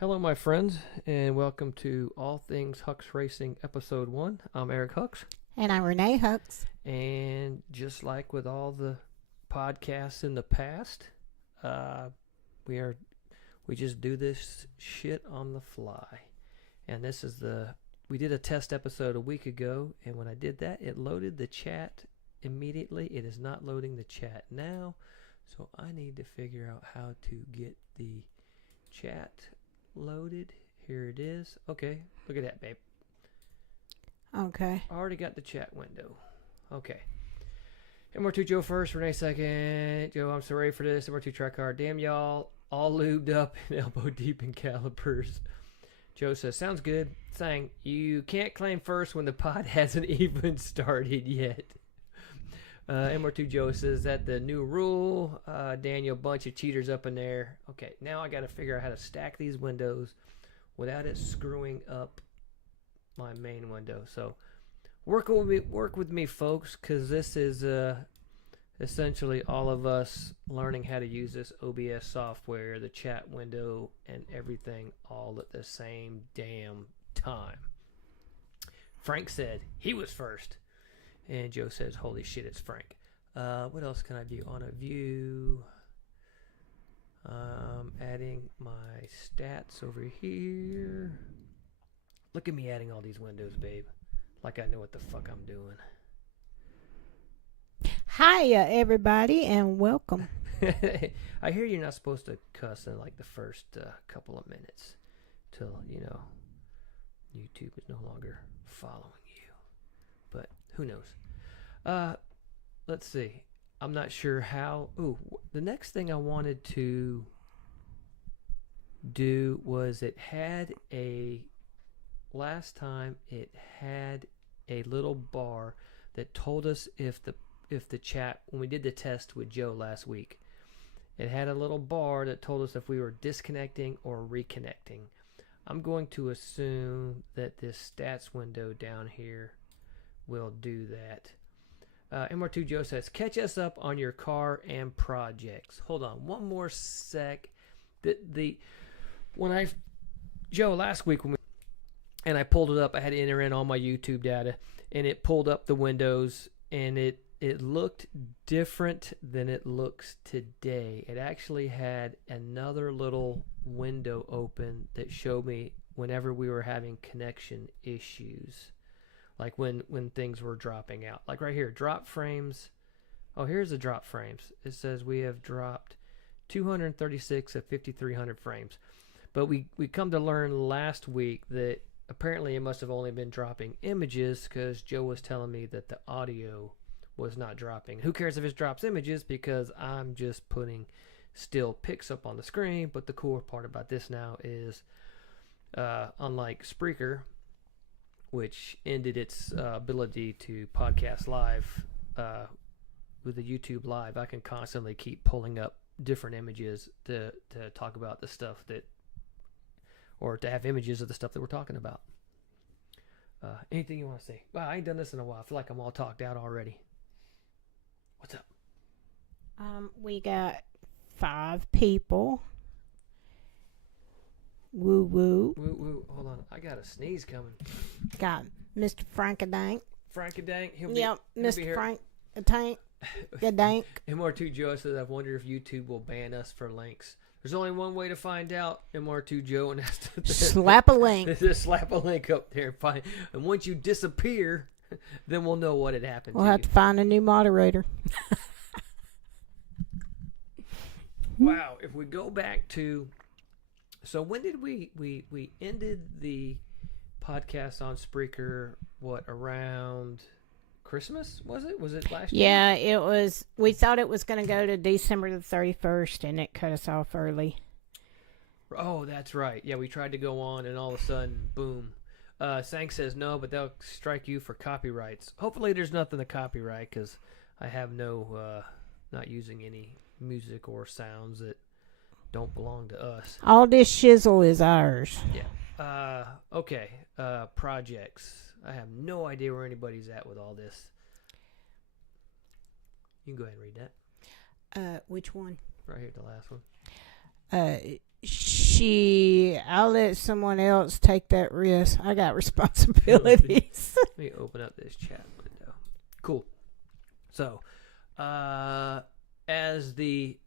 Hello, my friends, and welcome to All Things Hux Racing Episode 1. I'm Eric Hux, And I'm Renee Hux. and just like with all the podcasts in the past, we just do this shit on the fly. And we did a test episode a week ago, and when I did that, it loaded the chat immediately. It is not loading the chat now, so I need to figure out how to get the chat loaded. Here it is. Okay, look at that, babe. Okay. I already got the chat window. Okay. MR2 Joe first, Renee second. Joe, I'm so ready for this. MR2 track hard. Damn y'all, all lubed up and elbow deep in calipers. Joe says, sounds good. Saying, you can't claim first when the pod hasn't even started yet. MR2 Joe says that the new rule. Daniel, bunch of cheaters up in there. Okay, now I got to figure out how to stack these windows without it screwing up my main window. So work with me, folks, because this is essentially all of us learning how to use this OBS software, the chat window, and everything all at the same damn time. Frank said he was first. And Joe says, holy shit, it's Frank. What else can I do? On a view, adding my stats over here. Look at me adding all these windows, babe. Like I know what the fuck I'm doing. Hiya, everybody, and welcome. I hear you're not supposed to cuss in like the first couple of minutes till, YouTube is no longer following you. But who knows? Let's see. I'm not sure how. The next thing I wanted to do was last time it had a little bar that told us if the chat, when we did the test with Joe last week, it had a little bar that told us if we were disconnecting or reconnecting. I'm going to assume that this stats window down here will do that. MR2 Joe says, catch us up on your car and projects. Hold on one more sec. Joe, last week and I pulled it up, I had to enter in all my YouTube data, and it pulled up the windows, and it looked different than it looks today. It actually had another little window open that showed me whenever we were having connection issues. Like when things were dropping out. Like right here, drop frames. Oh, here's the drop frames. It says we have dropped 236 of 5,300 frames. But we come to learn last week that apparently it must have only been dropping images because Joe was telling me that the audio was not dropping. Who cares if it drops images, because I'm just putting still pics up on the screen. But the cool part about this now is unlike Spreaker, which ended its ability to podcast live with the YouTube Live, I can constantly keep pulling up different images to talk about the stuff or to have images of the stuff that we're talking about. Anything you want to say? Wow, I ain't done this in a while. I feel like I'm all talked out already. What's up? We got 5 people. Woo woo. Woo woo. Hold on, I got a sneeze coming. Got Mr. Frankadank. Frankadank. Yep, Mr. Mr. Frank the Tank. The Dank. MR2 Joe says, I wonder if YouTube will ban us for links. There's only one way to find out, MR2 Joe, and that's to Slap a link. just slap a link up there and find. And once you disappear, then we'll know what had happened. We'll have to find a new moderator. Wow, if we go back to, so when did we ended the podcast on Spreaker? What, around Christmas? Was it last year? Yeah, it was. We thought it was going to go to December the 31st, and it cut us off early. Oh, that's right. Yeah, we tried to go on, and all of a sudden, boom. Sang says no, but they'll strike you for copyrights. Hopefully there's nothing to copyright, because I have not using any music or sounds that don't belong to us. All this shizzle is ours. Yeah. Okay. Projects. I have no idea where anybody's at with all this. You can go ahead and read that. Which one? Right here, the last one. I'll let someone else take that risk. I got responsibilities. Let me open up this chat window. Cool. So, as the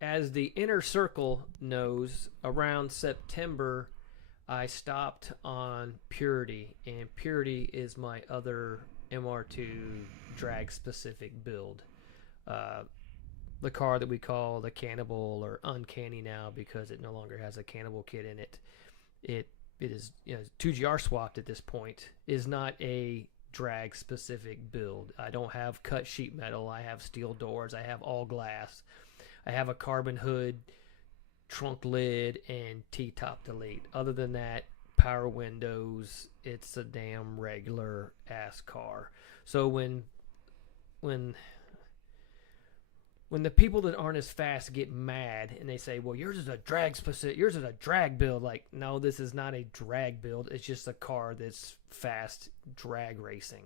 inner circle knows, around September, I stopped on Purity, and Purity is my other MR2 drag specific build. The car that we call the Cannibal or Uncanny now because it no longer has a Cannibal kit in it. It is 2GR swapped at this point. Is not a drag specific build. I don't have cut sheet metal. I have steel doors. I have all glass. I have a carbon hood, trunk lid, and T-top delete. Other than that, power windows. It's a damn regular ass car. So when the people that aren't as fast get mad and they say, well, yours is a drag build. Like, no, this is not a drag build. It's just a car that's fast drag racing.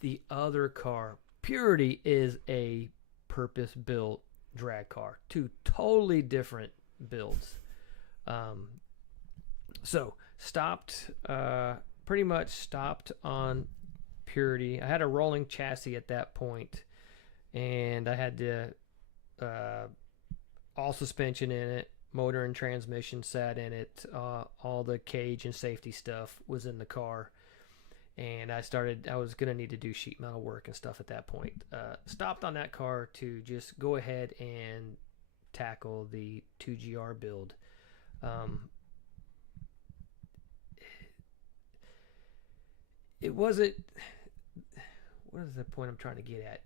The other car, Purity, is a purpose-built drag car. Two totally different builds. So, pretty much stopped on Purity. I had a rolling chassis at that point. And I had all suspension in it, motor and transmission sat in it, all the cage and safety stuff was in the car. And I was going to need to do sheet metal work and stuff at that point. Stopped on that car to just go ahead and tackle the 2GR build. It wasn't... What is the point I'm trying to get at?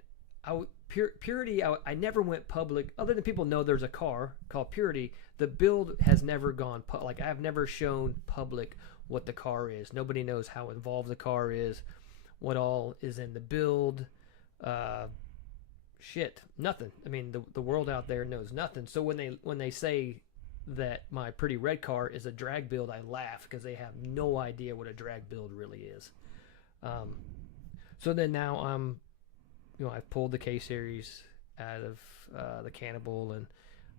Purity, I never went public. Other than people know there's a car called Purity, the build has never gone like I've never shown public what the car is. Nobody knows how involved the car is, what all is in the build. Nothing. I mean, the world out there knows nothing. So when they say that my Pretty Red car is a drag build, I laugh because they have no idea what a drag build really is. So then now I've pulled the K-Series out of the Cannibal, and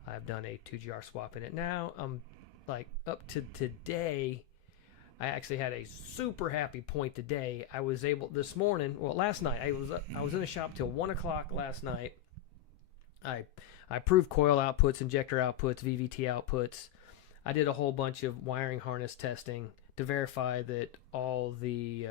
I've done a 2GR swap in it. Now I'm like up to today. I actually had a super happy point today. I was able last night. I was in the shop till 1 o'clock last night. I proved coil outputs, injector outputs, VVT outputs. I did a whole bunch of wiring harness testing to verify that all the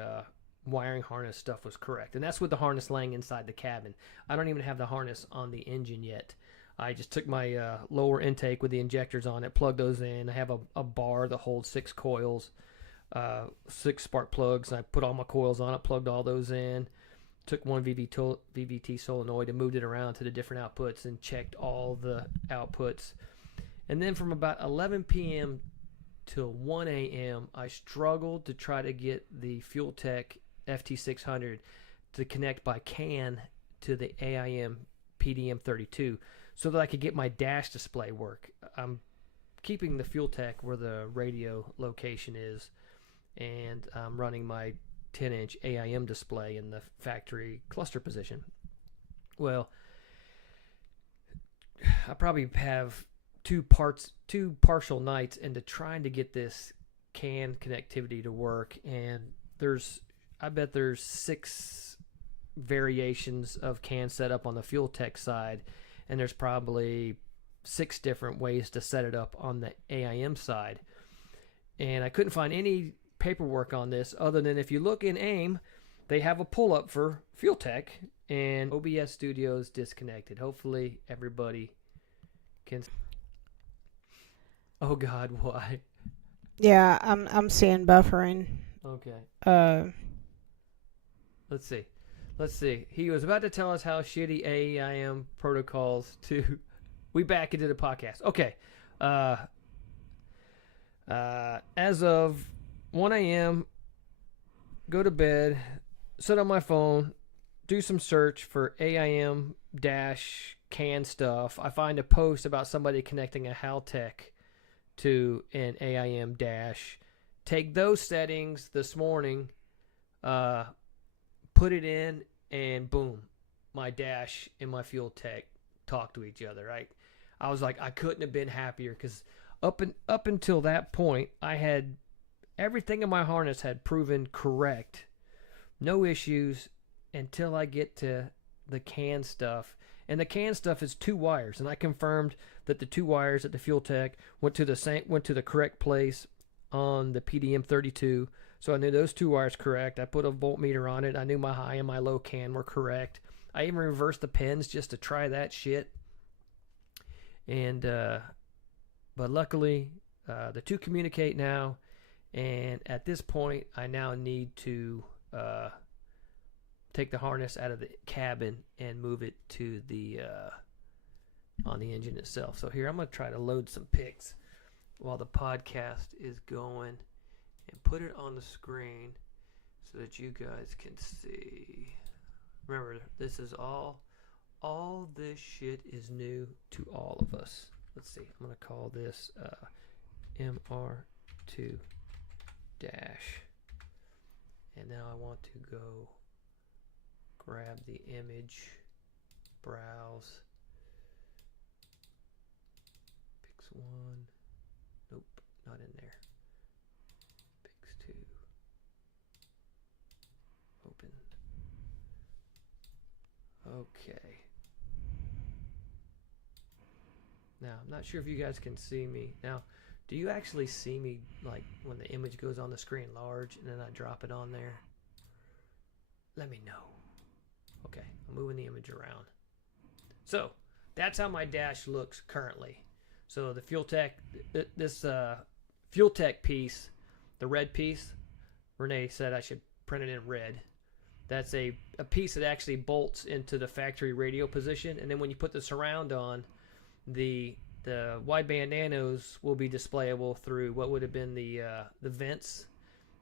wiring harness stuff was correct, and that's with the harness laying inside the cabin. I don't even have the harness on the engine yet. I just took my lower intake with the injectors on it, plugged those in. I have a bar that holds 6 coils, 6 spark plugs, and I put all my coils on it, plugged all those in, took one VVT solenoid and moved it around to the different outputs and checked all the outputs. And then from about 11 p.m. till 1 a.m., I struggled to try to get the Fuel Tech FT600 to connect by CAN to the AIM PDM32 so that I could get my dash display work. I'm keeping the Fuel Tech where the radio location is, and I'm running my 10-inch AIM display in the factory cluster position. Well, I probably have two partial nights into trying to get this CAN connectivity to work, and I bet there's 6 variations of CAN setup on the Fuel Tech side, and there's probably 6 different ways to set it up on the AIM side. And I couldn't find any paperwork on this other than if you look in AIM, they have a pull-up for Fuel Tech, and OBS Studios disconnected. Hopefully everybody can... Oh God, why? Yeah, I'm seeing buffering. Okay. Let's see. He was about to tell us how shitty AIM protocols to... We back into the podcast. Okay. As of 1 a.m., go to bed, set up my phone, do some search for AIM CAN stuff. I find a post about somebody connecting a Haltech to an AIM dash. Take those settings this morning, put it in, and boom, my dash and my Fuel Tech talk to each other, right? I was like, I couldn't have been happier because up until that point, I had everything in my harness had proven correct, no issues, until I get to the CAN stuff. And the CAN stuff is 2 wires, and I confirmed that the 2 wires at the Fuel Tech went to the correct place on the PDM 32. So I knew those 2 wires correct. I put a voltmeter on it. I knew my high and my low CAN were correct. I even reversed the pins just to try that shit. And but luckily, the 2 communicate now. And at this point, I now need to take the harness out of the cabin and move it to the on the engine itself. So here, I'm going to try to load some pics while the podcast is going and put it on the screen so that you guys can see. Remember, this is all this shit is new to all of us. Let's see, I'm going to call this MR2 dash. And now I want to go grab the image, browse, Pix 1, nope, not in there, Pix 2, open, okay. Now, I'm not sure if you guys can see me. Now, do you actually see me, like, when the image goes on the screen large and then I drop it on there? Let me know. Okay, I'm moving the image around. So, that's how my dash looks currently. So, the Fuel Tech, this Fuel Tech piece, the red piece, Renee said I should print it in red. That's a piece that actually bolts into the factory radio position. And then when you put the surround on, the wideband nanos will be displayable through what would have been the vents,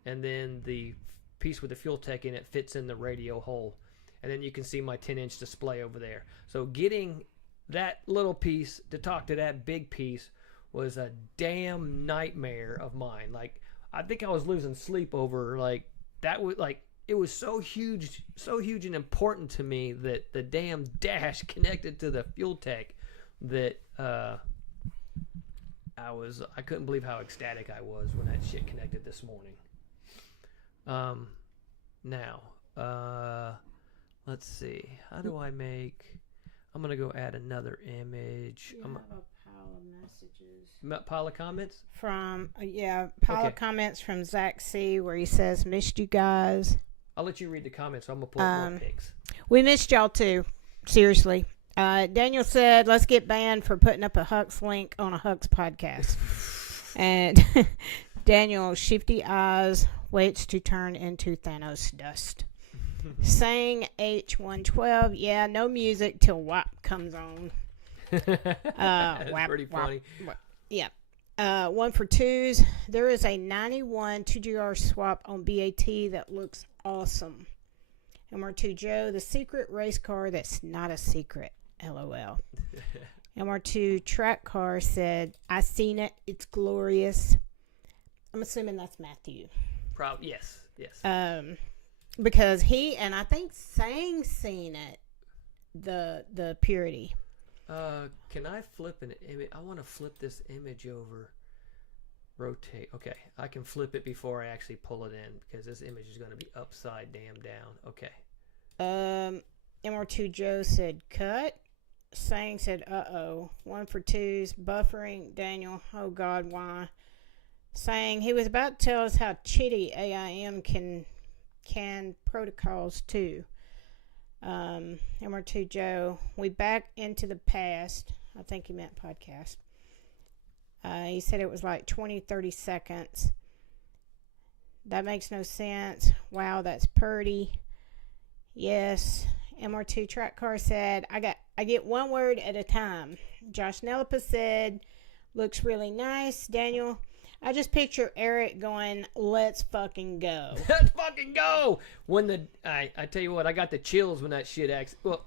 and then the piece with the Fuel Tech in it fits in the radio hole, and then you can see my 10-inch display over there. So getting that little piece to talk to that big piece was a damn nightmare of mine. Like, I think I was losing sleep over, like, that was like, it was so huge and important to me that the damn dash connected to the Fuel Tech that I couldn't believe how ecstatic I was when that shit connected this morning. Now, let's see. How do I make... I'm going to go add another image. You have a pile of messages. Pile of comments? From, pile of comments from Zach C. where he says, missed you guys. I'll let you read the comments. So I'm going to pull up more pics. We missed y'all too. Seriously. Daniel said, let's get banned for putting up a Hux link on a Hux podcast. And Daniel, shifty eyes, waits to turn into Thanos dust. Saying H112, yeah, no music till WAP comes on. That's pretty funny. Yeah. 1 for 2s. There is a 91 2GR swap on BAT that looks awesome. MR2 Joe, the secret race car that's not a secret. LOL. MR2 track car said, I seen it. It's glorious. I'm assuming that's Matthew. Yes. Because he and I think Sang seen it. The Purity. Can I flip an image? I want to flip this image over. Rotate. Okay, I can flip it before I actually pull it in because this image is going to be upside damn down. Okay. MR2 Joe said cut. Sang said uh-oh. 1 for 2s. Buffering. Daniel, oh God, why? Sang he was about to tell us how chitty AIM can protocols too. MR2 Joe, we back into the past. I think he meant podcast. He said it was like 20-30 seconds. That makes no sense. Wow, that's purty. Yes. MR2 track car said, I get one word at a time. Josh Nellipa said, looks really nice. Daniel, I just picture Eric going, let's fucking go. Let's fucking go. When I tell you what, I got the chills when that shit well,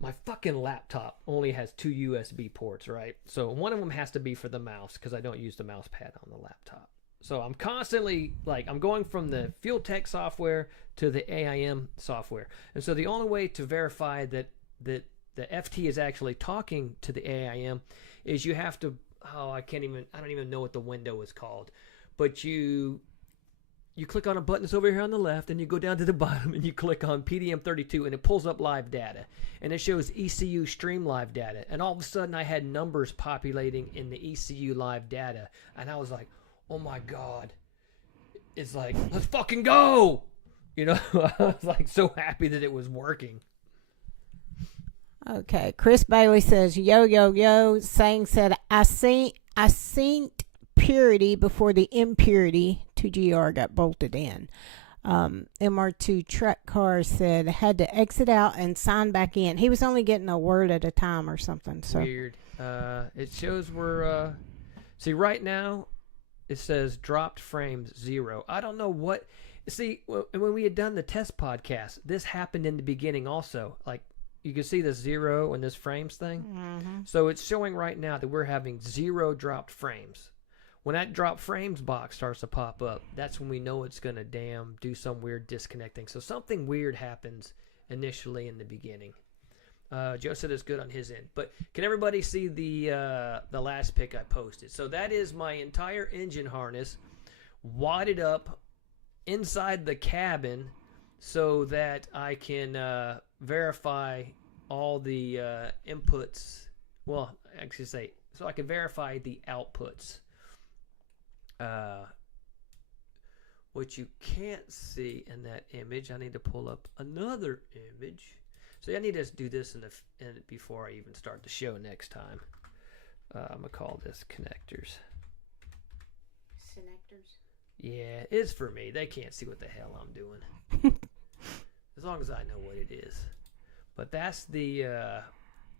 my fucking laptop only has 2 USB ports, right? So one of them has to be for the mouse because I don't use the mouse pad on the laptop. So I'm constantly, I'm going from the Fuel Tech software to the AIM software. And so the only way to verify that the FT is actually talking to the AIM is you have to I don't even know what the window is called, but you click on a button that's over here on the left, and you go down to the bottom and you click on PDM32, and it pulls up live data, and it shows ECU stream live data, and all of a sudden I had numbers populating in the ECU live data, and I was like, oh my God, it's like, let's fucking go, you know. I was like so happy that it was working. Okay, Chris Bailey says, yo, yo, yo. Sang said, I seen purity before the impurity 2GR got bolted in. MR2 truck car said, had to exit out and sign back in. He was only getting a word at a time or something. So weird. It shows we're, see, right now, it says dropped frames 0. I don't know what, see, when we had done the test podcast, this happened in the beginning also. Like, you can see the 0 and this frames thing. Mm-hmm. So it's showing right now that we're having 0 dropped frames. When that drop frames box starts to pop up, that's when we know it's going to do some weird disconnecting. So something weird happens initially in the beginning. Joe said it's good on his end. But can everybody see the last pic I posted? So that is my entire engine harness wadded up inside the cabin so that I can verify all the inputs. Well, actually say, so I can verify the outputs. What you can't see in that image, I need to pull up another image. So I need to do this before I even start the show next time. I'm going to call this connectors. Connectors? Yeah, it's for me. They can't see what the hell I'm doing. As long as I know what it is. But that's the,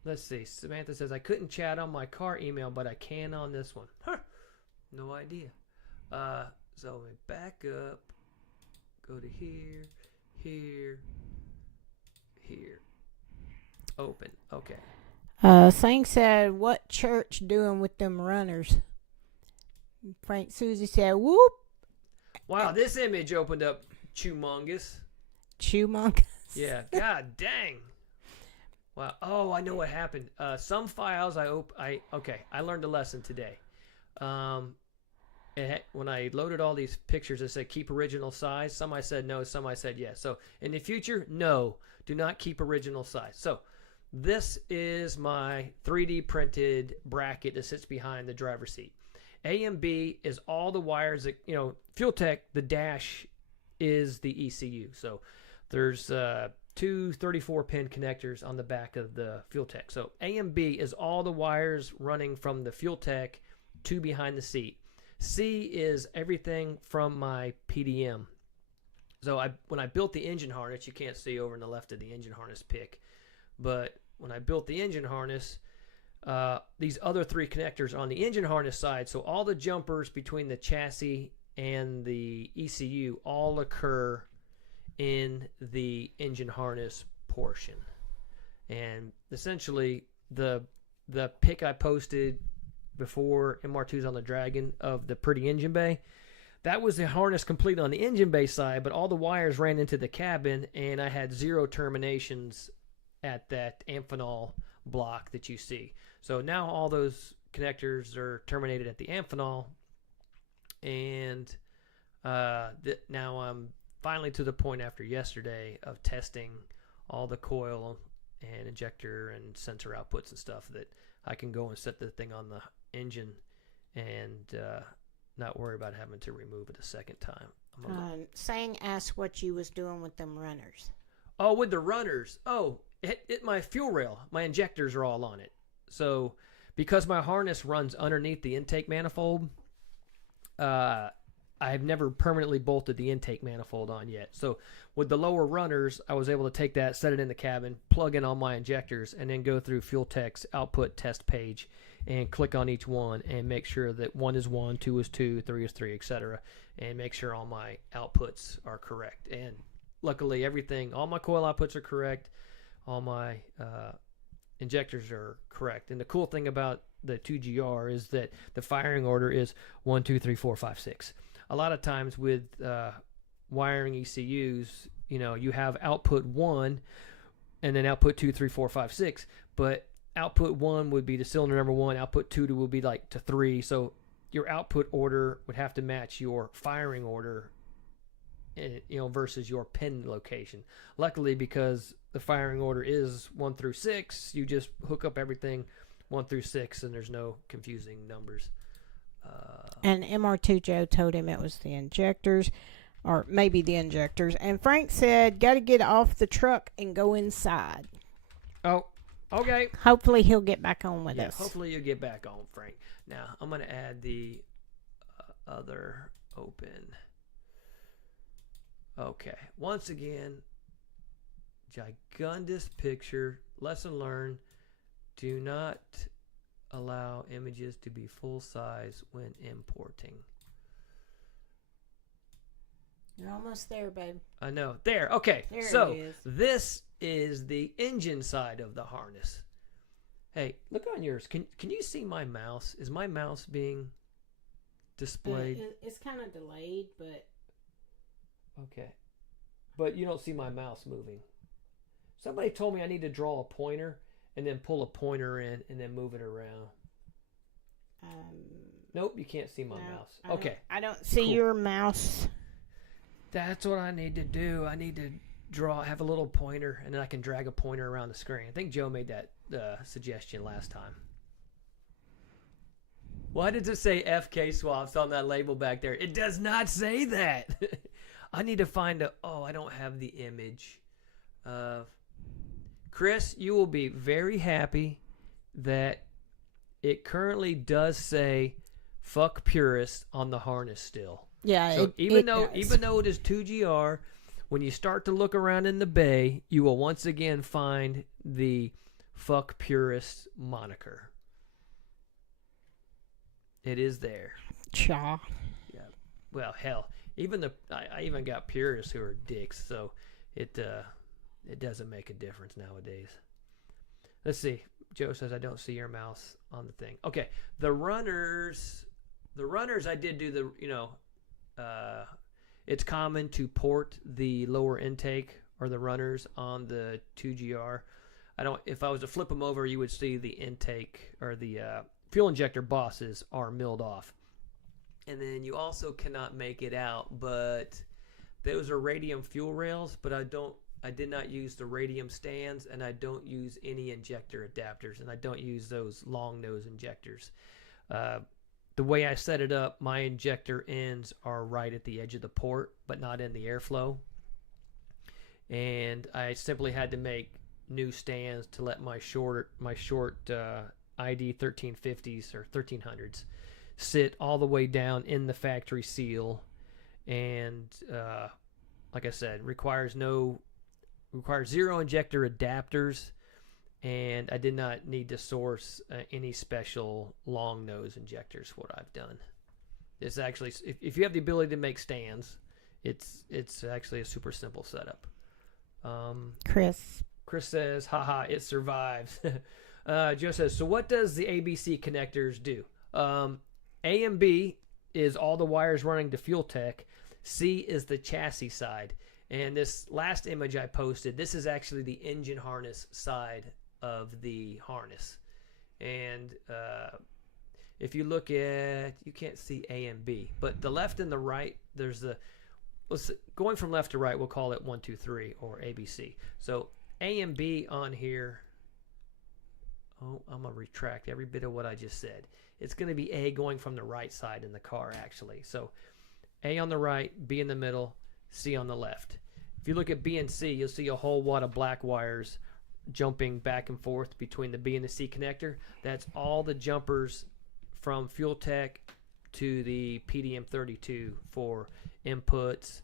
let's see. Samantha says, I couldn't chat on my car email, but I can on this one. Huh. No idea. So we back up, go to here, here, here. Open. Okay. Sang said, what church doing with them runners? Frank Susie said, whoop. Wow, this image opened up humongous. Humongous. Yeah, god dang. Wow. Oh, I know what happened. Some files I learned a lesson today. When I loaded all these pictures, it said keep original size. Some I said no, some I said yes. So in the future, no, do not keep original size. So this is my 3D printed bracket that sits behind the driver's seat. A and B is all the wires that, Fuel Tech, the dash is the ECU. So there's two 34-pin connectors on the back of the Fuel Tech. So A and B is all the wires running from the Fuel Tech to behind the seat. C is everything from my PDM. So when I built the engine harness, you can't see over on the left of the engine harness pic, but when I built the engine harness, these other 3 connectors on the engine harness side, so all the jumpers between the chassis and the ECU all occur in the engine harness portion. And essentially, the pic I posted before MR2's on the Dragon of the pretty engine bay, that was the harness complete on the engine bay side, but all the wires ran into the cabin, and I had 0 terminations at that Amphenol block that you see. So now all those connectors are terminated at the Amphenol, and now I'm finally to the point after yesterday of testing all the coil and injector and sensor outputs and stuff that I can go and set the thing on the engine and not worry about having to remove it a second time. Sang asked what you was doing with them runners. Oh, with the runners. Oh, my fuel rail, my injectors are all on it. So because my harness runs underneath the intake manifold, I've never permanently bolted the intake manifold on yet. So with the lower runners, I was able to take that, set it in the cabin, plug in all my injectors, and then go through Fuel Tech's output test page and click on each one and make sure that 1 is 1, 2 is 2, 3 is 3, etc. And make sure all my outputs are correct. And luckily, all my coil outputs are correct. All my injectors are correct. And the cool thing about the 2GR is that the firing order is 1, 2, 3, 4, 5, 6. A lot of times with wiring ECUs, you have output 1 and then output 2, 3, 4, 5, 6, but output 1 would be to cylinder number 1, output 2 would be like to 3. So your output order would have to match your firing order, versus your pin location. Luckily, because the firing order is 1 through 6, you just hook up everything 1 through 6, and there's no confusing numbers. And MR2 Joe told him it was the injectors, or maybe the injectors. And Frank said, got to get off the truck and go inside. Oh, okay. Hopefully he'll get back on with us. Hopefully you'll get back on, Frank. Now, I'm going to add the other open. Okay. Once again, gigundous picture. Lesson learned. Do not allow images to be full size when importing. You're almost there, babe. I know. There. Okay. There so it is. this is the engine side of the harness. Hey, look on yours. Can you see my mouse? Is my mouse being displayed? It's kind of delayed, but... Okay. But you don't see my mouse moving. Somebody told me I need to draw a pointer and then pull a pointer in and then move it around. Nope, you can't see my mouse. Okay. I don't see your mouse. That's what I need to do. I need to have a little pointer, and then I can drag a pointer around the screen. I think Joe made that suggestion last time. Why does it say FK swaps on that label back there? It does not say that. I need to find I don't have the image. Chris, you will be very happy that it currently does say fuck purist on the harness still. Yeah, so even though it is 2GR, when you start to look around in the bay, you will once again find the fuck purist moniker. It is there. Cha. Yeah. Well, hell, I even got purists who are dicks, so it doesn't make a difference nowadays. Let's see. Joe says I don't see your mouse on the thing. Okay, the runners I did do it's common to port the lower intake or the runners on the 2GR. If I was to flip them over, you would see the intake or the fuel injector bosses are milled off. And then you also cannot make it out, but those are radium fuel rails, but I did not use the radium stands, and I don't use any injector adapters, and I don't use those long nose injectors. The way I set it up, my injector ends are right at the edge of the port, but not in the airflow. And I simply had to make new stands to let my short ID 1350s or 1300s sit all the way down in the factory seal. And like I said, requires zero injector adapters, and I did not need to source any special long nose injectors for what I've done. It's actually, if you have the ability to make stands, it's actually a super simple setup. Chris says, haha, it survives. Joe says, so what does the ABC connectors do? A and B is all the wires running to fuel tech. C is the chassis side. And this last image I posted, this is actually the engine harness side of the harness. And if you look at, you can't see A and B, but the left and the right, going from left to right, we'll call it 1, 2, 3 or ABC. So A and B on here, I'm going to retract every bit of what I just said. It's going to be A going from the right side in the car, actually. So A on the right, B in the middle, C on the left. If you look at B and C, you'll see a whole wad of black wires jumping back and forth between the B and the C connector. That's all the jumpers from Fuel Tech to the PDM32 for inputs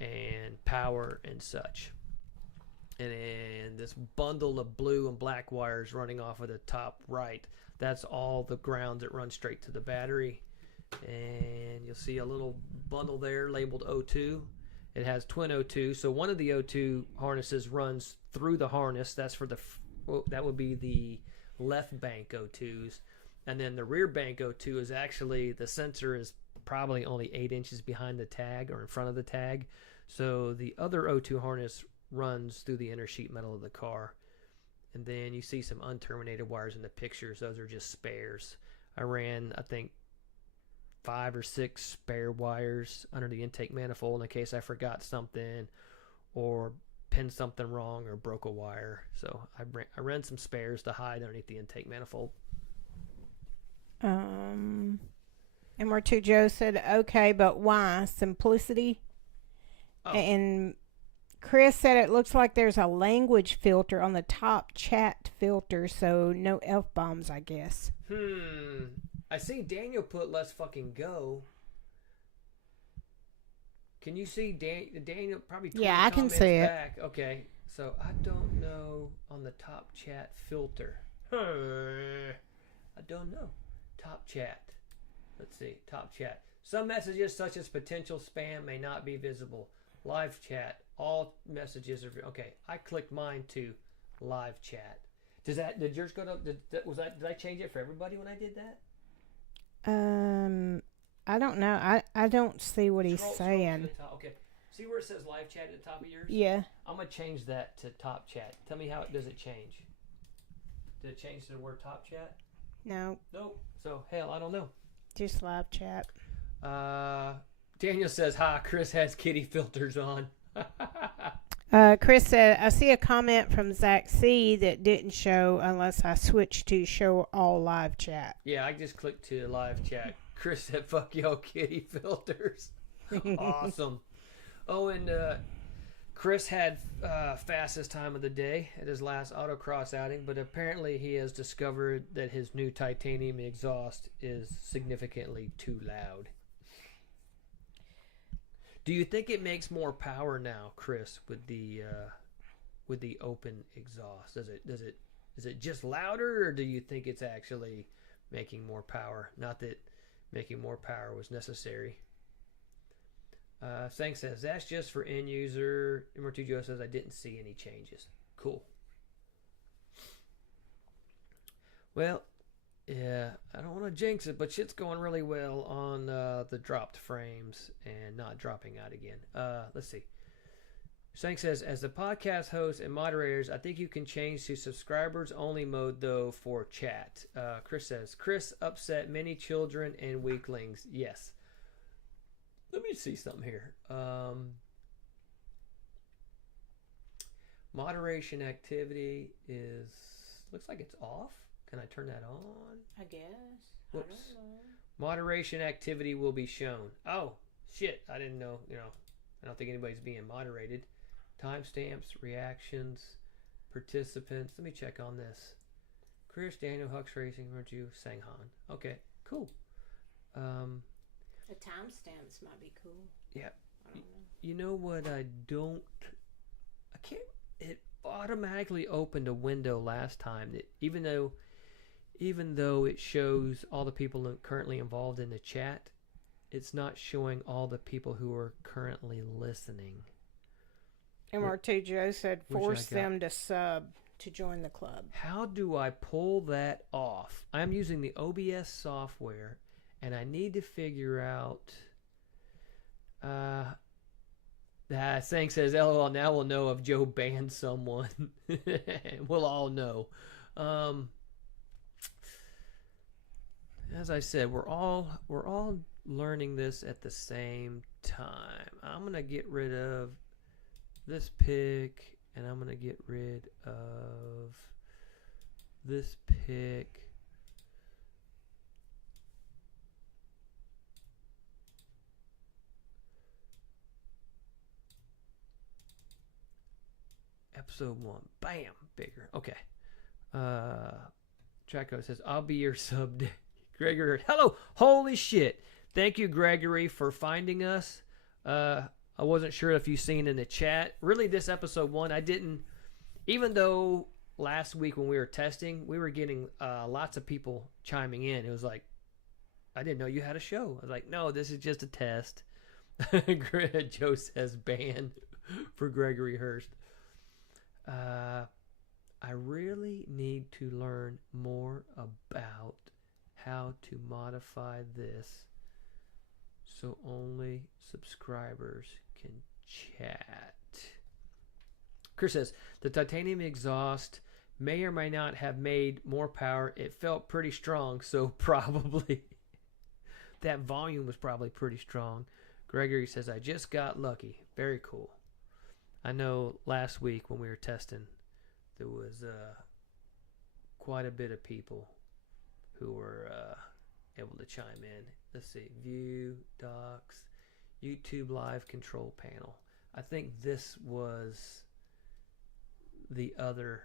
and power and such. And this bundle of blue and black wires running off of the top right, that's all the ground that runs straight to the battery. And you'll see a little bundle there labeled O2. It has twin O2, so one of the O2 harnesses runs through the harness. That's for that would be the left bank O2s, and then the rear bank O2 is actually, the sensor is probably only 8 inches behind the tag or in front of the tag. So the other O2 harness runs through the inner sheet metal of the car, And then you see some unterminated wires in the pictures. Those are just spares. I ran, I think, 5 or 6 spare wires under the intake manifold in case I forgot something or pinned something wrong or broke a wire. So I ran some spares to hide underneath the intake manifold. And where to Joe said, okay, but why? Simplicity? Oh. And Chris said it looks like there's a language filter on the top chat filter, so no F-bombs, I guess. I see Daniel put let's fucking go. Can you see Daniel probably 20 Yeah, I can see back. Okay, so I don't know on the top chat filter. I don't know. Top chat. Let's see. Top chat. Some messages such as potential spam may not be visible. Live chat. All messages are okay. I clicked mine to live chat. Did yours go to? Did I change it for everybody when I did that? I don't know. I don't see what he's saying. To the top. Okay. See where it says live chat at the top of yours? Yeah. I'm gonna change that to top chat. Tell me how does it change? Did it change to the word top chat? No. Nope. So hell, I don't know. Just live chat. Daniel says, "Hi, Chris has kitty filters on." Chris said, I see a comment from Zach C that didn't show unless I switched to show all live chat. Yeah, I just clicked to live chat. Chris said, "Fuck y'all, kitty filters." Awesome. Oh, and Chris had fastest time of the day at his last autocross outing, but apparently he has discovered that his new titanium exhaust is significantly too loud. Do you think it makes more power now, Chris, with the open exhaust? Is it just louder, or do you think it's actually making more power? Not that making more power was necessary. Sang says that's just for end user. Number 2 Joe says I didn't see any changes. Cool. Well, yeah, I don't want to jinx it, but shit's going really well on the dropped frames and not dropping out again. Let's see. Sang says, as the podcast host and moderators, I think you can change to subscribers only mode though for chat. Chris says, Chris upset many children and weaklings. Yes. Let me see something here. Moderation activity looks like it's off. Can I turn that on? I guess. Whoops. I don't know. Moderation activity will be shown. Oh, shit. I didn't know. I don't think anybody's being moderated. Timestamps, reactions, participants. Let me check on this. Chris, Daniel, Hux Racing, Raju, Sanghan. Okay, cool. The timestamps might be cool. Yeah. I don't know. You know what I can't. It automatically opened a window last time that even though it shows all the people currently involved in the chat, it's not showing all the people who are currently listening. MR2 Joe said force them to sub to join the club. How do I pull that off? I'm using the OBS software, and I need to figure out. Sang says, "LOL, now we'll know if Joe banned someone." We'll all know. As I said, we're all learning this at the same time. I'm gonna get rid of this pick, and I'm gonna get rid of this pick. Episode 1. Bam. Bigger. Okay. Traco says, I'll be your sub. Gregory. Hello. Holy shit. Thank you, Gregory, for finding us. I wasn't sure if you've seen in the chat. Really, this episode 1, I didn't. Even though last week when we were testing, we were getting lots of people chiming in. It was like, I didn't know you had a show. I was like, no, this is just a test. Joe says ban for Gregory Hurst. I really need to learn more about how to modify this so only subscribers can chat. Chris says, the titanium exhaust may or may not have made more power. It felt pretty strong, so probably that volume was probably pretty strong. Gregory says, I just got lucky. Very cool. I know last week when we were testing, there was quite a bit of people who were able to chime in. Let's see. View, docs, YouTube live control panel. I think this was the other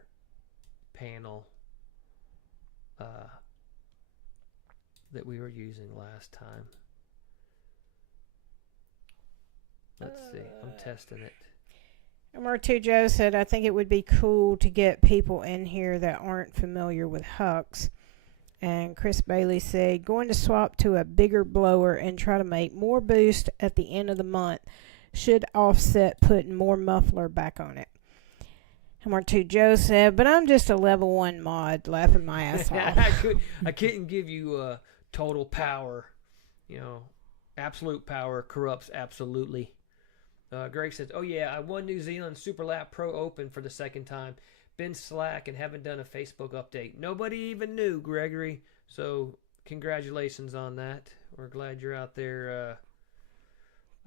panel that we were using last time. Let's see. I'm testing it. MR2 Joe said, I think it would be cool to get people in here that aren't familiar with Hux. And Chris Bailey said, going to swap to a bigger blower and try to make more boost at the end of the month should offset putting more muffler back on it. MR2 Joe said, but I'm just a level 1 mod, laughing my ass off. I couldn't give you total power. You know, absolute power corrupts absolutely. Greg says, oh yeah, I won New Zealand Super Lap Pro Open for the second time. Been slack and haven't done a Facebook update. Nobody even knew, Gregory. So congratulations on that. We're glad you're out there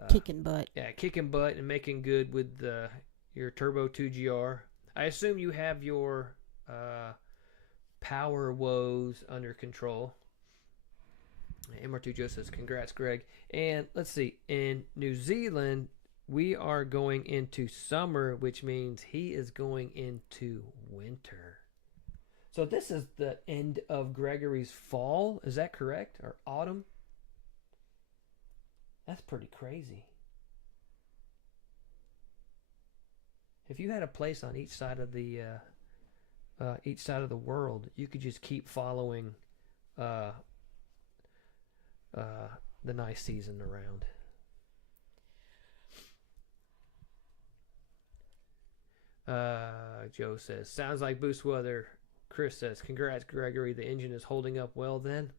kicking butt. Yeah, kicking butt and making good with your Turbo 2GR. I assume you have your power woes under control. MR2 Joe says, congrats, Greg. And let's see, in New Zealand, we are going into summer, which means he is going into winter. So this is the end of Gregory's fall. Is that correct? Or autumn? That's pretty crazy. If you had a place on each side of the world, you could just keep following the nice season around. Joe says, sounds like boost weather. Chris says, congrats, Gregory. The engine is holding up well then.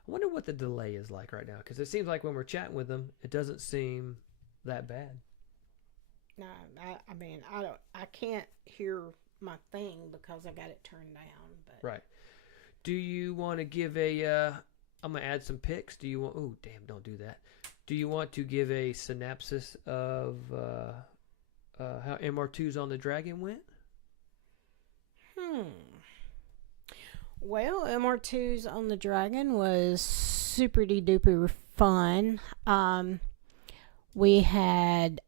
I wonder what the delay is like right now, because it seems like when we're chatting with them, it doesn't seem that bad. No, I mean, I can't hear my thing because I got it turned down. But right. Do you want to give a? I'm gonna add some pics. Do you want? Oh, damn! Don't do that. Do you want to give a synopsis of how MR2's on the Dragon went? Well, MR2's on the Dragon was super duper fun. We had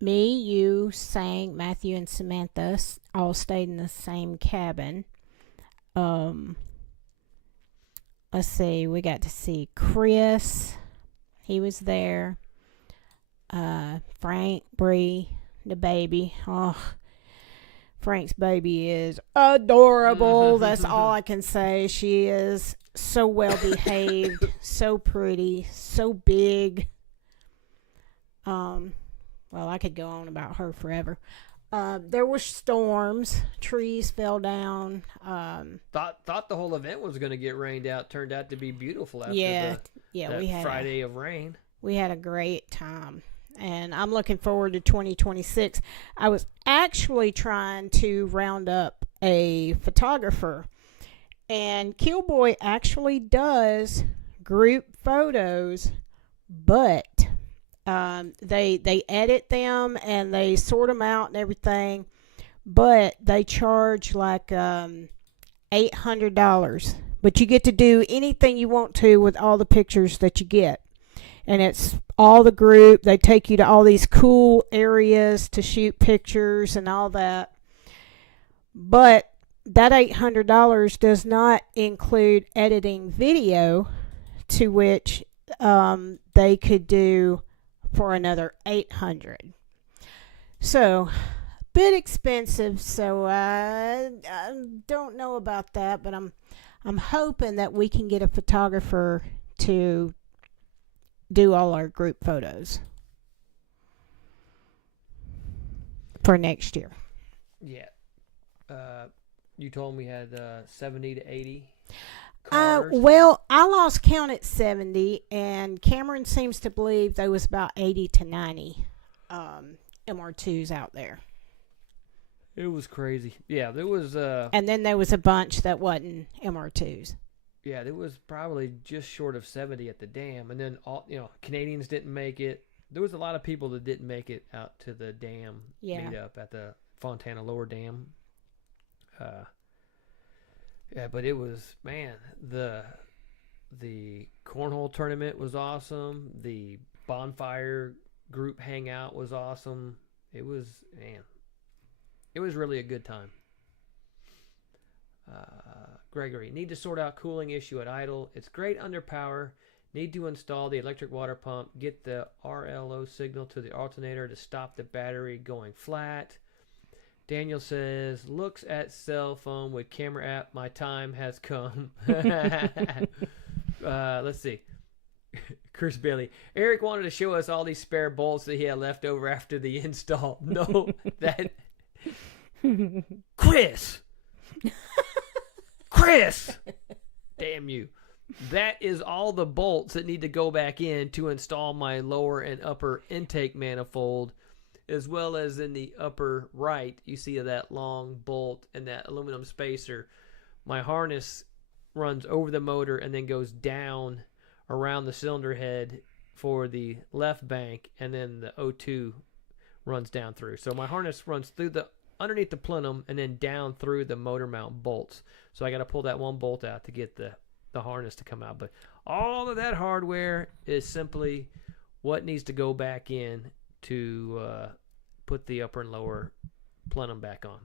me, you, Sang, Matthew, and Samantha all stayed in the same cabin. Let's see, we got to see Chris. He was there. Frank, Bree, the baby. Oh, Frank's baby is adorable. That's all I can say. She is so well behaved, so pretty, so big. Well, I could go on about her forever. There were storms. Trees fell down. Thought the whole event was going to get rained out. Turned out to be beautiful after we had Friday of rain. We had a great time. And I'm looking forward to 2026. I was actually trying to round up a photographer. And Killboy actually does group photos, but they edit them and they sort them out and everything, but they charge like $800. But you get to do anything you want to with all the pictures that you get. And it's all the group. They take you to all these cool areas to shoot pictures and all that. But that $800 does not include editing video, to which they could do for another $800. So, a bit expensive. So I don't know about that, but I'm hoping that we can get a photographer to do all our group photos for next year. Yeah. You told me we had 70 to 80 cars. Well, I lost count at 70, and Cameron seems to believe there was about 80 to 90 MR2s out there. It was crazy. Yeah, there was And then there was a bunch that wasn't MR2s. yeah, there was probably just short of 70 at the dam, and then all Canadians didn't make it. There was a lot of people that didn't make it out to the dam meetup at the Fontana Lower Dam. Yeah, but it was, man, the cornhole tournament was awesome. The bonfire group hangout was awesome. It was really a good time. Gregory, need to sort out cooling issue at idle. It's great under power. Need to install the electric water pump. Get the RLO signal to the alternator to stop the battery going flat. Daniel says, looks at cell phone with camera app. My time has come. Let's see. Chris Bailey. Eric wanted to show us all these spare bolts that he had left over after the install. No, that... Chris! Damn you. That is all the bolts that need to go back in to install my lower and upper intake manifold, as well as in the upper right, you see that long bolt and that aluminum spacer. My harness runs over the motor and then goes down around the cylinder head for the left bank, and then the O2 runs down through. So my harness runs through underneath the plenum and then down through the motor mount bolts. So I got to pull that one bolt out to get the harness to come out. But all of that hardware is simply what needs to go back in to put the upper and lower plenum back on.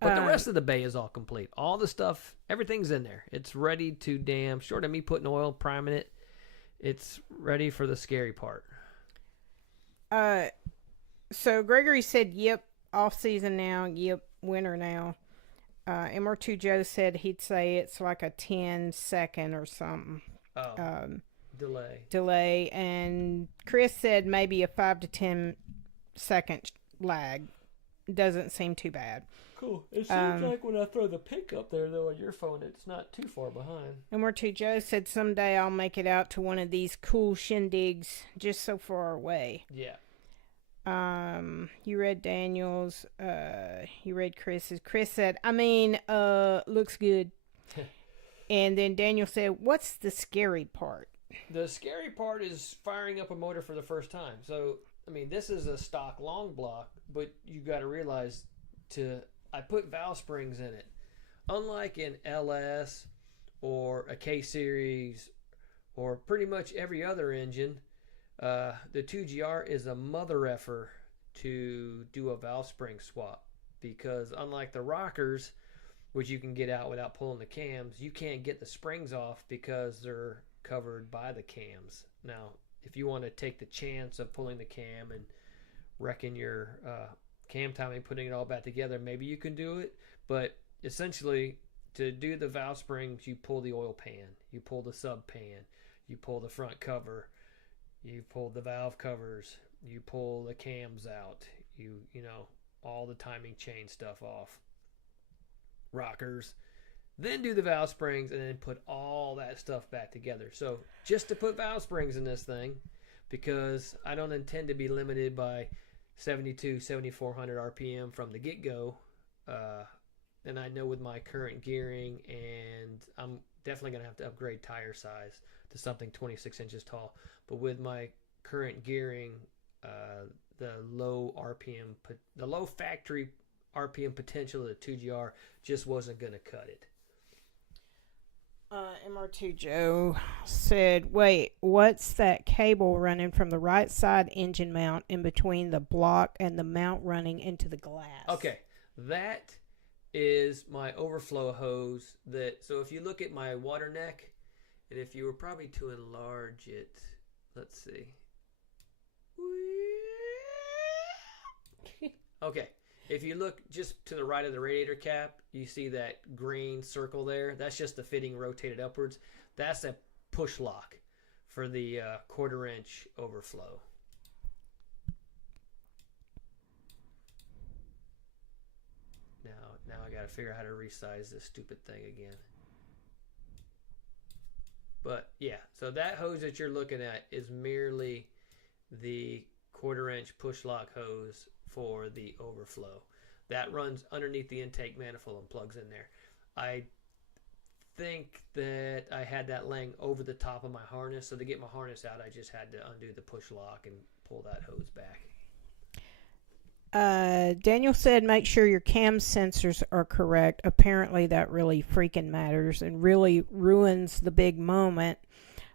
But the rest of the bay is all complete. All the stuff, everything's in there. It's ready to dam. Short of me putting oil, priming it, it's ready for the scary part. So Gregory said, yep, off season now. Yep, winter now. MR2 Joe said he'd say it's like a 10-second or something. Delay. And Chris said maybe a 5 to 10 second lag. Doesn't seem too bad. Cool. It seems like when I throw the pick up there, though, on your phone, it's not too far behind. MR2 Joe said someday I'll make it out to one of these cool shindigs just so far away. Yeah. You read Daniel's, you read Chris's. Chris said, looks good. And then Daniel said, what's the scary part? The scary part is firing up a motor for the first time. So, this is a stock long block, but you got to realize I put valve springs in it. Unlike an LS or a K-Series or pretty much every other engine, the 2GR is a mother effer to do a valve spring swap, because unlike the rockers, which you can get out without pulling the cams, you can't get the springs off because they're covered by the cams. Now, if you want to take the chance of pulling the cam and wrecking your cam timing, putting it all back together, maybe you can do it, but essentially to do the valve springs, you pull the oil pan, you pull the sub pan, you pull the front cover, you pull the valve covers, you pull the cams out, you know, all the timing chain stuff off, rockers, then do the valve springs, and then put all that stuff back together. So just to put valve springs in this thing, because I don't intend to be limited by 7,400 RPM from the get-go, and I know with my current gearing, and I'm definitely going to have to upgrade tire size to something 26 inches tall. But with my current gearing, the low factory RPM potential of the 2GR just wasn't going to cut it. MR2 Joe said, wait, what's that cable running from the right side engine mount in between the block and the mount running into the glass? Okay, that is my overflow hose. So if you look at my water neck, and if you were probably to enlarge it, let's see. Okay. If you look just to the right of the radiator cap, you see that green circle there. That's just the fitting rotated upwards. That's a push lock for the 1/4 inch overflow. Now I got to figure out how to resize this stupid thing again. But yeah, so that hose that you're looking at is merely the 1/4-inch push lock hose for the overflow. That runs underneath the intake manifold and plugs in there. I think that I had that laying over the top of my harness, so to get my harness out, I just had to undo the push lock and pull that hose back. Daniel said make sure your cam sensors are correct. Apparently that really freaking matters and really ruins the big moment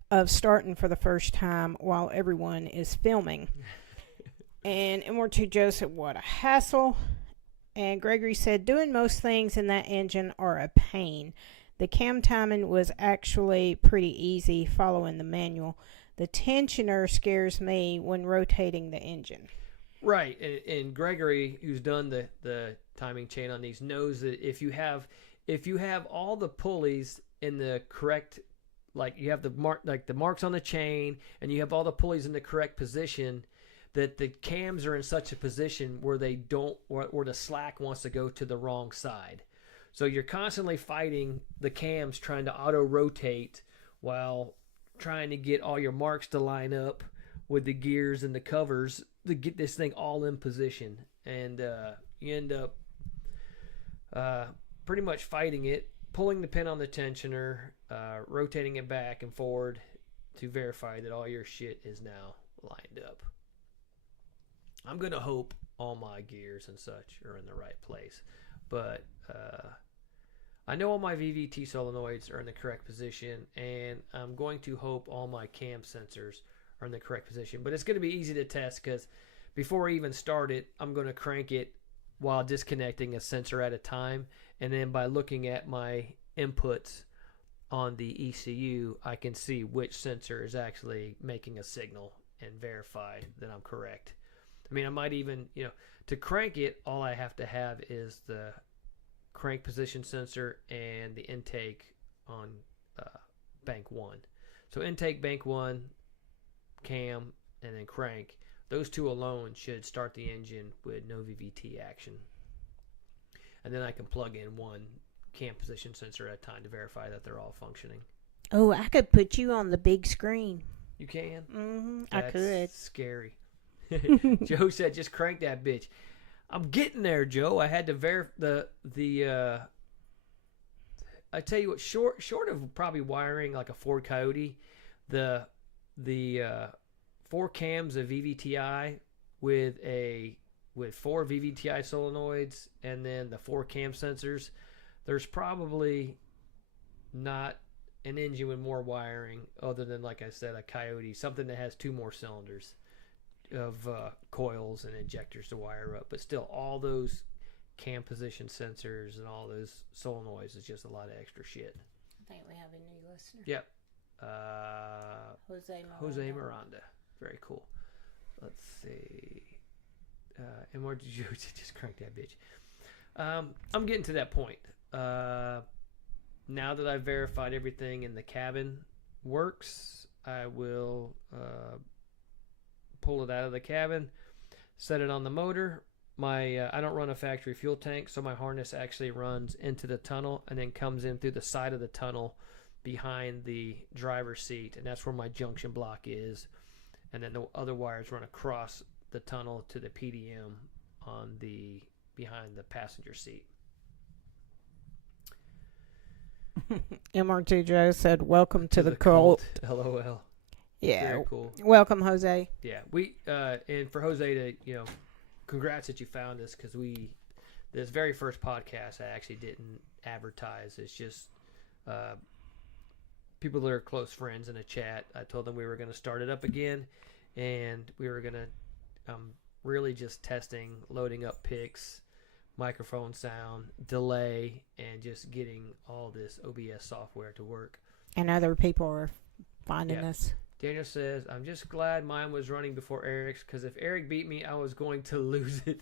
of starting for the first time while everyone is filming. And MR2 Joe said, what a hassle. And Gregory said, doing most things in that engine are a pain. The cam timing was actually pretty easy following the manual. The tensioner scares me when rotating the engine. Right, and Gregory, who's done the timing chain on these, knows that if you have all the pulleys in the correct, like you have the marks on the chain, and you have all the pulleys in the correct position, that the cams are in such a position where they don't, or the slack wants to go to the wrong side. So you're constantly fighting the cams trying to auto rotate while trying to get all your marks to line up with the gears and the covers to get this thing all in position, and you end up pretty much fighting it, pulling the pin on the tensioner, rotating it back and forward to verify that all your shit is now lined up. I'm going to hope all my gears and such are in the right place, but I know all my VVT solenoids are in the correct position, and I'm going to hope all my cam sensors are in the correct position. But it's going to be easy to test because before I even start it, I'm going to crank it while disconnecting a sensor at a time. And then by looking at my inputs on the ECU, I can see which sensor is actually making a signal and verify that I'm correct. I mean, I might even, to crank it, all I have to have is the crank position sensor and the intake on bank 1. So intake, bank 1, cam, and then crank. Those two alone should start the engine with no VVT action. And then I can plug in one cam position sensor at a time to verify that they're all functioning. Oh, I could put you on the big screen. You can? Mm-hmm. That's I could. Scary. Joe said, just crank that bitch. I'm getting there, Joe. I had to verify I tell you what, short of probably wiring like a Ford Coyote, the 4 cams of VVTi with 4 VVTi solenoids and then the 4 cam sensors, there's probably not an engine with more wiring other than, like I said, a Coyote, something that has 2 more cylinders of coils and injectors to wire up. But still, all those cam position sensors and all those solenoids is just a lot of extra shit. I think we have a new listener. Yep. Jose Miranda. Very cool. Let's see. And where did you just crank that bitch? I'm getting to that point. Now that I've verified everything in the cabin works, I will pull it out of the cabin, set it on the motor. I don't run a factory fuel tank, so my harness actually runs into the tunnel and then comes in through the side of the tunnel behind the driver's seat, and that's where my junction block is. And then the other wires run across the tunnel to the PDM on the behind the passenger seat. MR2 Joe said, welcome to the cult. LOL. Yeah. Very cool. Welcome, Jose. Yeah. We and for Jose to, congrats that you found us, because this very first podcast I actually didn't advertise. It's just people that are close friends in a chat. I told them we were going to start it up again, and we were going to really just testing, loading up pics, microphone sound, delay, and just getting all this OBS software to work. And other people are finding us. Daniel says, I'm just glad mine was running before Eric's, because if Eric beat me, I was going to lose it.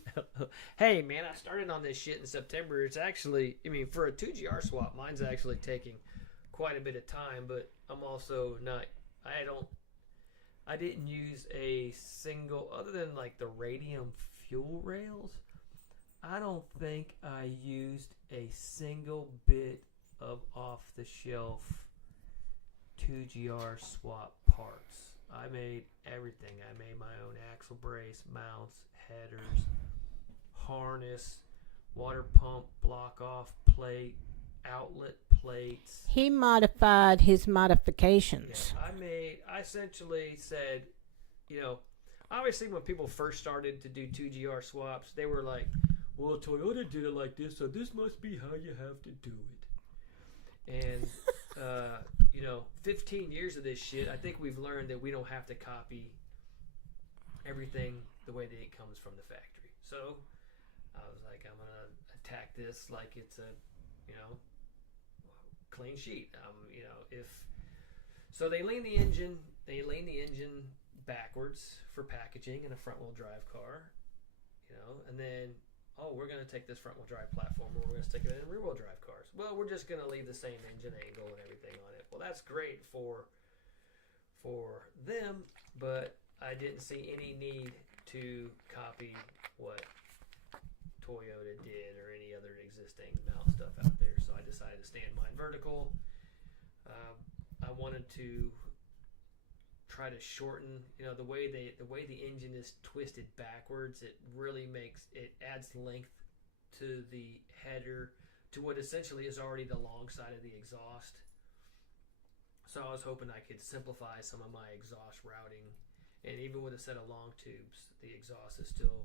Hey, man, I started on this shit in September. It's actually, for a 2GR swap, mine's actually taking quite a bit of time, but I'm also not, I didn't use a single, other than like the radium fuel rails, I don't think I used a single bit of off-the-shelf 2GR swap parts. I made everything. I made my own axle brace, mounts, headers, harness, water pump, block off plate, outlet plates. He modified his modifications. Yeah, I essentially said, obviously when people first started to do 2GR swaps, they were like, well, Toyota did it like this, so this must be how you have to do it. And, 15 years of this shit, I think we've learned that we don't have to copy everything the way that it comes from the factory. So I was like, I'm going to attack this like it's a, clean sheet. So they lean the engine backwards for packaging in a front wheel drive car, and then, we're going to take this front wheel drive platform and we're going to stick it in rear wheel drive cars. Well, we're just going to leave the same engine angle and everything on it. Well, that's great for them, but I didn't see any need to copy what Toyota did or any other existing mount stuff out there. So I decided to stand mine vertical. I wanted to try to shorten, the way the engine is twisted backwards. It really adds length to the header, to what essentially is already the long side of the exhaust. So I was hoping I could simplify some of my exhaust routing, and even with a set of long tubes, the exhaust is still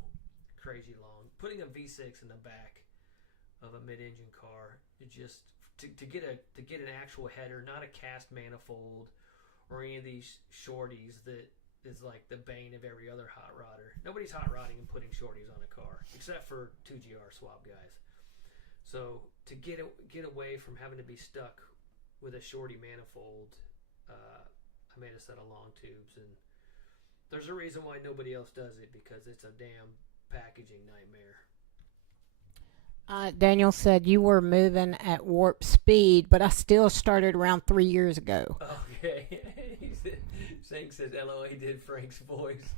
crazy long. Putting a V6 in the back of a mid-engine car, it just to get an actual header, not a cast manifold or any of these shorties that is like the bane of every other hot rodder. Nobody's hot rodding and putting shorties on a car except for 2GR swap guys. So to get away from having to be stuck with a shorty manifold, I made a set of long tubes, and there's a reason why nobody else does it, because it's a damn packaging nightmare. Daniel said you were moving at warp speed, but I still started around 3 years ago. Okay. Frank says LOA did Frank's voice.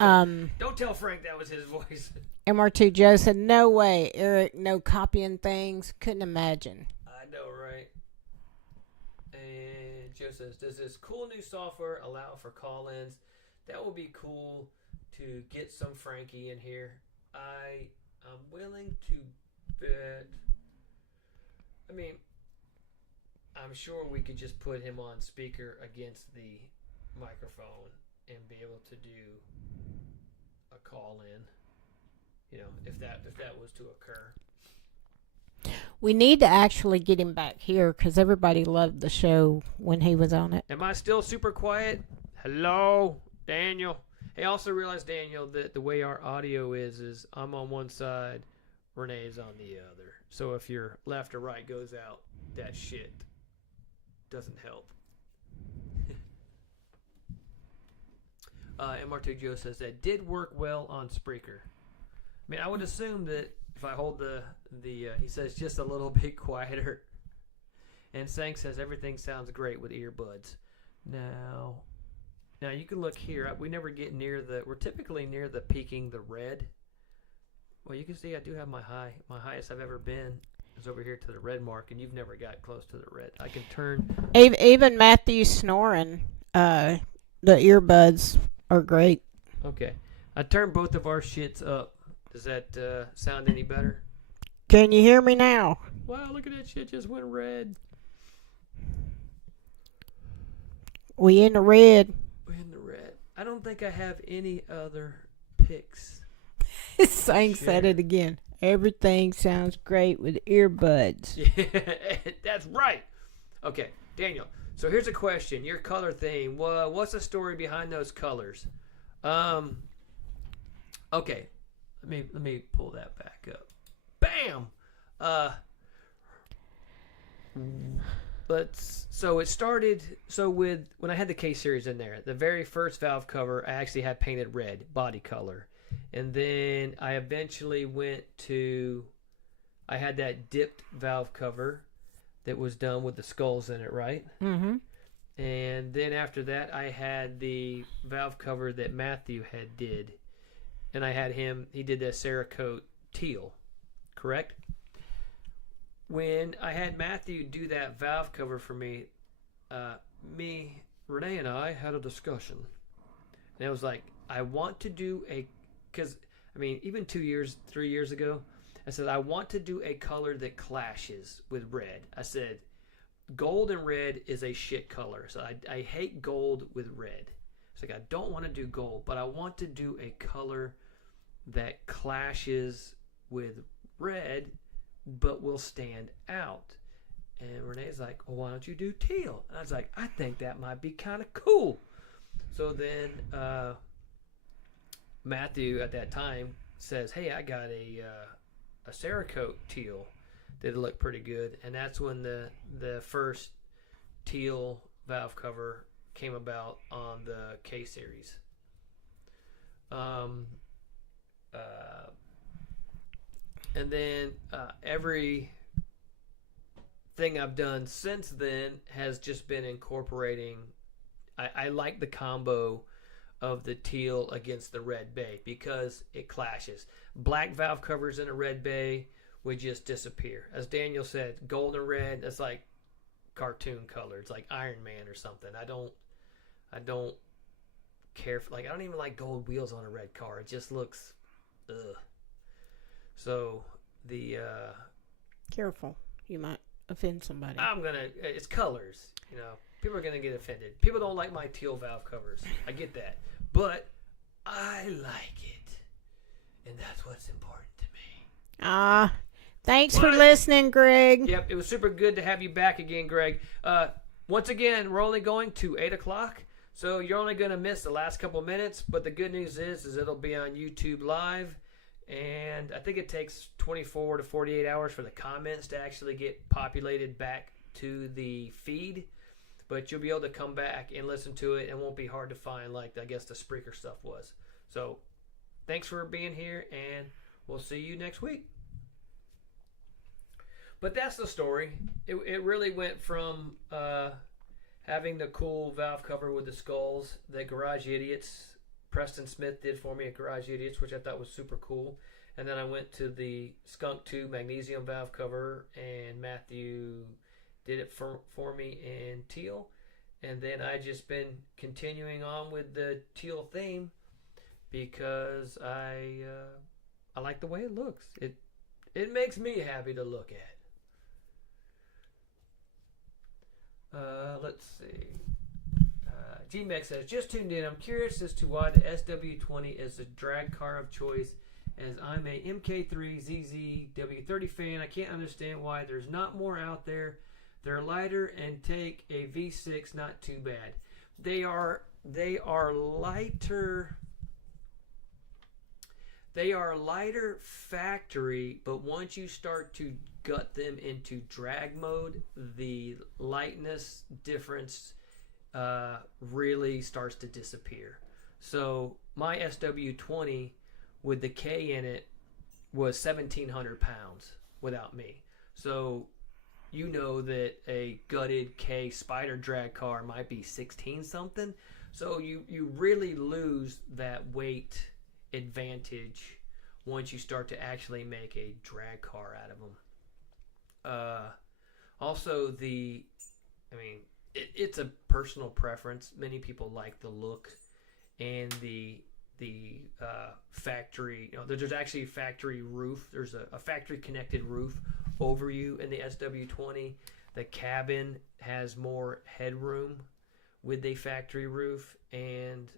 Don't tell Frank that was his voice. MR2 Joe said, no way, Eric, no copying things. Couldn't imagine. I know, right? And Joe says, does this cool new software allow for call-ins? That would be cool to get some Frankie in here. I'm willing to bet. I mean, I'm sure we could just put him on speaker against the microphone and be able to do a call in, if that was to occur. We need to actually get him back here because everybody loved the show when he was on it. Am I still super quiet? Hello, Daniel. Hey, I also realized, Daniel, that the way our audio is I'm on one side, Renee's on the other. So if your left or right goes out, that shit doesn't help. MR2 Joe says that did work well on Spreaker. I mean, I would assume that if I hold the he says just a little bit quieter. And Sang says everything sounds great with earbuds. Now you can look here. We never get we're typically near the peaking the red. Well, you can see I do have my highest I've ever been is over here to the red mark, and you've never got close to the red. I can turn. Even Matthew snoring, the earbuds are great. Okay. I turned both of our shits up. Does that sound any better? Can you hear me now? Wow, look at that shit just went red. We in the red. In the red. I don't think I have any other picks. Sang said it again. Everything sounds great with earbuds. Yeah, that's right. Okay, Daniel. So here's a question. Your color theme. What's the story behind those colors? Okay. Let me pull that back up. Bam. So it started. So when I had the K series in there, the very first valve cover I actually had painted red body color, and then I eventually went to. I had that dipped valve cover that was done with the skulls in it, right? Mm-hmm. And then after that, I had the valve cover that Matthew had did, and I had him. He did the Cerakote teal, correct? When I had Matthew do that valve cover for me, Renee and I had a discussion. And it was like, I want to do because, I mean, even 2 years, 3 years ago, I said, I want to do a color that clashes with red. I said, gold and red is a shit color. So I hate gold with red. It's like, I don't want to do gold, but I want to do a color that clashes with red, but will stand out. And Renee's like, well, why don't you do teal? And I was like, I think that might be kind of cool. So then Matthew at that time says, hey, I got a Cerakote teal that'll look pretty good. And that's when the first teal valve cover came about on the K series. And then every thing I've done since then has just been incorporating. I like the combo of the teal against the red bay because it clashes. Black valve covers in a red bay would just disappear. As Daniel said, gold and red, that's like cartoon color. It's like Iron Man or something. I don't care for, I don't even like gold wheels on a red car. It just looks ugh. So careful, you might offend somebody. It's colors, people are gonna get offended. People don't like my teal valve covers. I get that, but I like it, and that's what's important to me. Thanks for listening, Greg. Yep, it was super good to have you back again, Greg. Once again, we're only going to 8 o'clock, so you're only going to miss the last couple minutes, but the good news is it'll be on YouTube Live, and I think it takes 24 to 48 hours for the comments to actually get populated back to the feed, but you'll be able to come back and listen to it. It won't be hard to find like I guess the Spreaker stuff was. So thanks for being here, and we'll see you next week. But that's the story. It really went from having the cool valve cover with the skulls that Garage Idiots, Preston Smith did for me at Garage Idiots, which I thought was super cool. And then I went to the Skunk 2 magnesium valve cover, and Matthew did it for me in teal. And then I just been continuing on with the teal theme because I like the way it looks. It makes me happy to look at. Let's see. G-Mex says, just tuned in. I'm curious as to why the SW20 is a drag car of choice, as I'm a MK3 ZZW30 fan. I can't understand why there's not more out there. They're lighter and take a V6, not too bad. They are lighter. They are lighter factory, but once you start to gut them into drag mode, the lightness difference really starts to disappear. So my SW20 with the K in it was 1,700 pounds without me. So you know that a gutted K Spider drag car might be 16 something. So you really lose that weight advantage once you start to actually make a drag car out of them. Also, it's a personal preference. Many people like the look and the factory. There's actually a factory roof. There's a factory connected roof over you in the SW20. The cabin has more headroom with the factory roof, and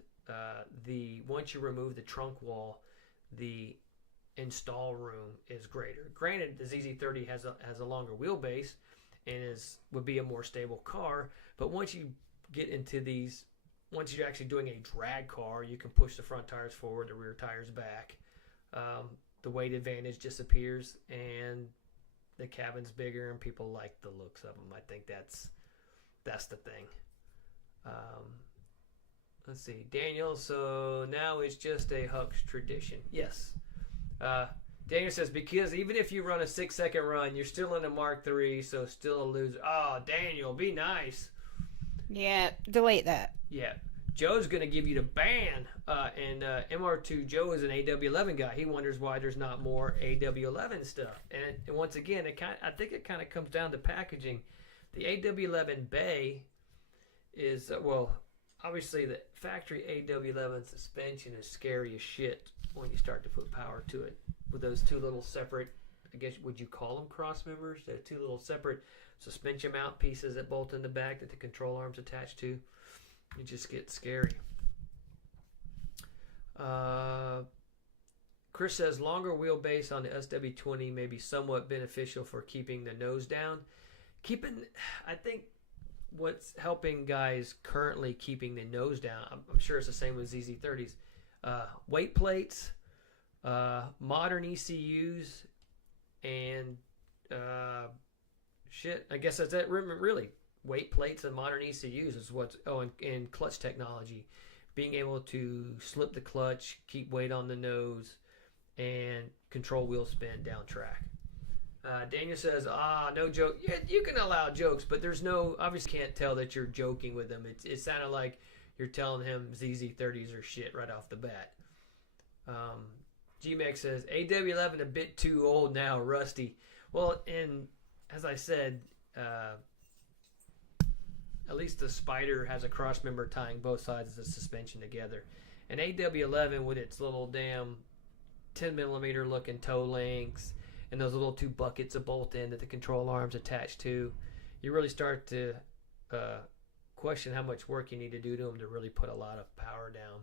once you remove the trunk wall, the install room is greater. Granted, the ZZ30 has a longer wheelbase and would be a more stable car, but once you get into once you're actually doing a drag car, you can push the front tires forward, the rear tires back. The weight advantage disappears, and the cabin's bigger, and people like the looks of them. I think that's the thing. Let's see, Daniel. So now it's just a Hux tradition. Yes. Daniel says, because even if you run a 6-second run, you're still in a Mark III, so still a loser. Oh, Daniel, be nice. Yeah, delete that. Yeah. Joe's going to give you the ban. And MR2 Joe is an AW11 guy. He wonders why there's not more AW11 stuff. And once again, I think it kind of comes down to packaging. The AW11 bay is obviously the factory AW11 suspension is scary as shit when you start to put power to it with those two little separate, I guess, would you call them cross members? The two little separate suspension mount pieces that bolt in the back that the control arm's attached to. It just gets scary. Chris says longer wheelbase on the SW20 may be somewhat beneficial for keeping the nose down. I think what's helping guys currently keeping the nose down, I'm sure it's the same with ZZ30s, weight plates, modern ECUs, and I guess that's it. Really, weight plates and modern ECUs is what's. And clutch technology, being able to slip the clutch, keep weight on the nose, and control wheel spin down track. Daniel says, no joke. Yeah, you can allow jokes, but there's no, obviously can't tell that you're joking with him. It sounded like you're telling him ZZ30s are shit right off the bat. G-Max says, AW11 a bit too old now, rusty. Well, and as I said, at least the Spider has a cross member tying both sides of the suspension together. And AW11 with its little damn 10 millimeter looking toe lengths and those little two buckets of bolt in that the control arm's attached to, you really start to question how much work you need to do to them to really put a lot of power down.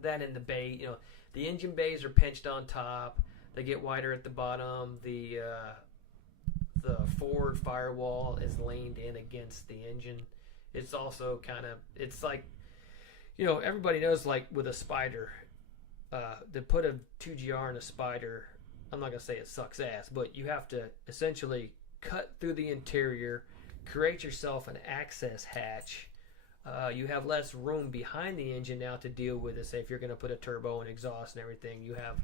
That in the bay, the engine bays are pinched on top. They get wider at the bottom. The forward firewall is leaned in against the engine. It's also it's like, everybody knows, like with a Spider, to put a 2GR in a Spider, I'm not going to say it sucks ass, but you have to essentially cut through the interior, create yourself an access hatch. You have less room behind the engine now to deal with it. Say if you're going to put a turbo and exhaust and everything, you have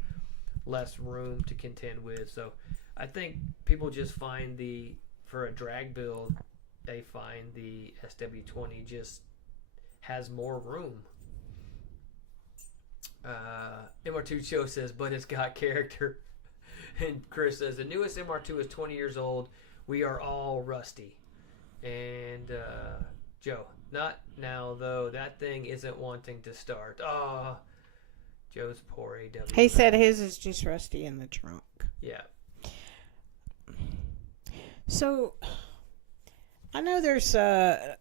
less room to contend with. So I think people just find for a drag build, they find the SW20 just has more room. MR2 Joe says, but it's got character. And Chris says, the newest MR2 is 20 years old. We are all rusty. And Joe, not now, though. That thing isn't wanting to start. Oh, Joe's poor AW. He said his is just rusty in the trunk. Yeah. So, I know there's a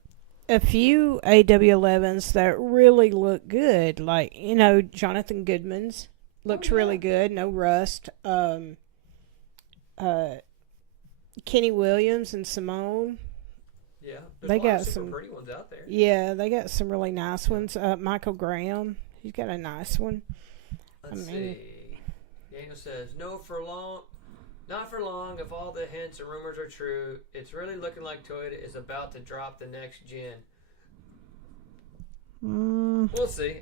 few AW11s that really look good. Like, Jonathan Goodman's looks really good. No rust. Kenny Williams and Simone. Yeah, they got some pretty ones out there. Yeah, they got some really nice ones. Michael Graham, he's got a nice one. Let's see. Daniel says, not for long. If all the hints and rumors are true, it's really looking like Toyota is about to drop the next gen. We'll see.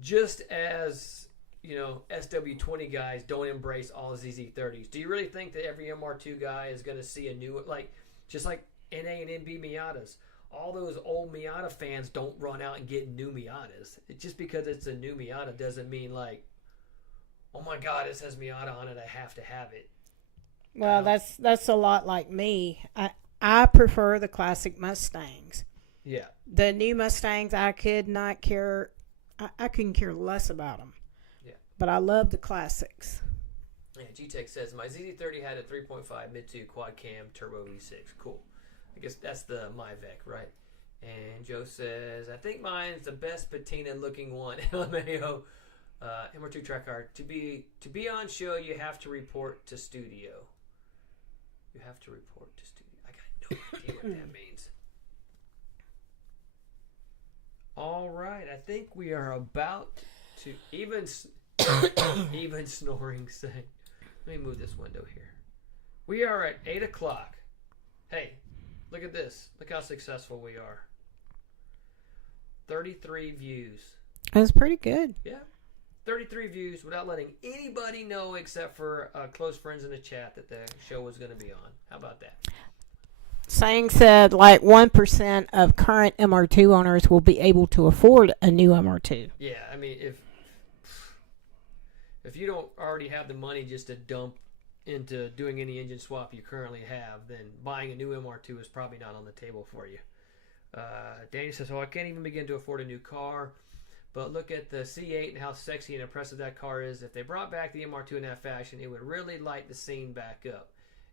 Just as SW20 guys don't embrace all ZZ30s. Do you really think that every MR2 guy is going to see a new, just like NA and NB Miatas? All those old Miata fans don't run out and get new Miatas. Just because it's a new Miata doesn't mean oh my God, it says Miata on it, I have to have it. Well, that's a lot like me. I prefer the classic Mustangs. Yeah. The new Mustangs, I could not care. I couldn't care less about them. Yeah. But I love the classics. Yeah, G-Tech says, my ZZ30 had a 3.5 Mitsui quad cam turbo V6. Cool. I guess that's the Myvec, right? And Joe says, I think mine's the best patina looking one. LMAO. MR2 track car. To be on show, you have to report to studio. You have to report to studio. I got no idea what that means. All right, I think we are about to even snoring saying. Let me move this window here. We are at 8 o'clock. Hey, look at this. Look how successful we are. 33 views. That's pretty good. Yeah. 33 views without letting anybody know except for close friends in the chat that the show was going to be on. How about that? Sang said 1% of current MR2 owners will be able to afford a new MR2. Yeah, if you don't already have the money just to dump into doing any engine swap you currently have, then buying a new MR2 is probably not on the table for you. Danny says, I can't even begin to afford a new car, but look at the C8 and how sexy and impressive that car is. If they brought back the MR2 in that fashion, it would really light the scene back up.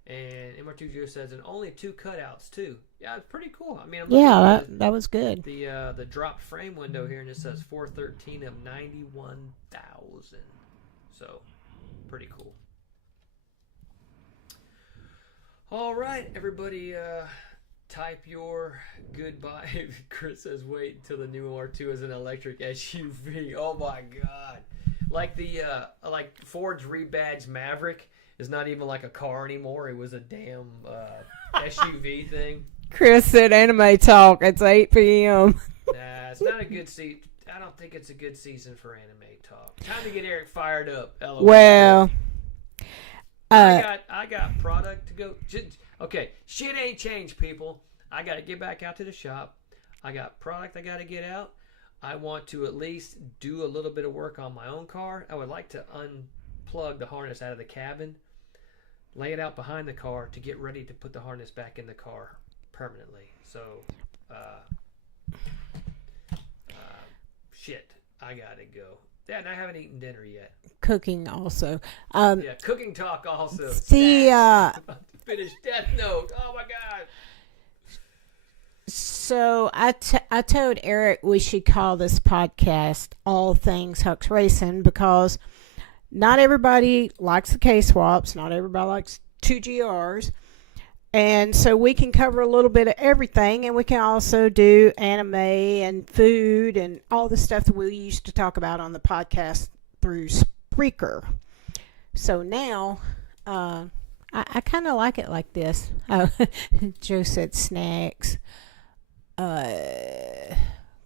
And MR2 Joe says, and only 2 cutouts too. Yeah, it's pretty cool. I mean, I'm that was good. The dropped frame window here, and it says 413 of 91,000. So, pretty cool. All right, everybody, type your goodbye. Chris says, wait until the new R2 is an electric SUV. Oh my God! Like like Ford's rebadged Maverick is not even like a car anymore. It was a damn SUV thing. Chris said, "Anime talk." It's 8 p.m. Nah, it's not a good seat. I don't think it's a good season for anime talk. Time to get Eric fired up. LOL. Well. I got product to go. Okay, shit ain't changed, people. I got to get back out to the shop. I got product I got to get out. I want to at least do a little bit of work on my own car. I would like to unplug the harness out of the cabin, lay it out behind the car to get ready to put the harness back in the car permanently. So, shit, I got to go. Yeah, and I haven't eaten dinner yet. Cooking also. Yeah, cooking talk also. About to finish Death Note. Oh my God. So I told Eric we should call this podcast All Things Hux Racing because not everybody likes the K-swaps. Not everybody likes 2GRs. And so we can cover a little bit of everything, and we can also do anime and food and all the stuff that we used to talk about on the podcast through Spreaker. So now, I kind of like it like this. Joe said snacks.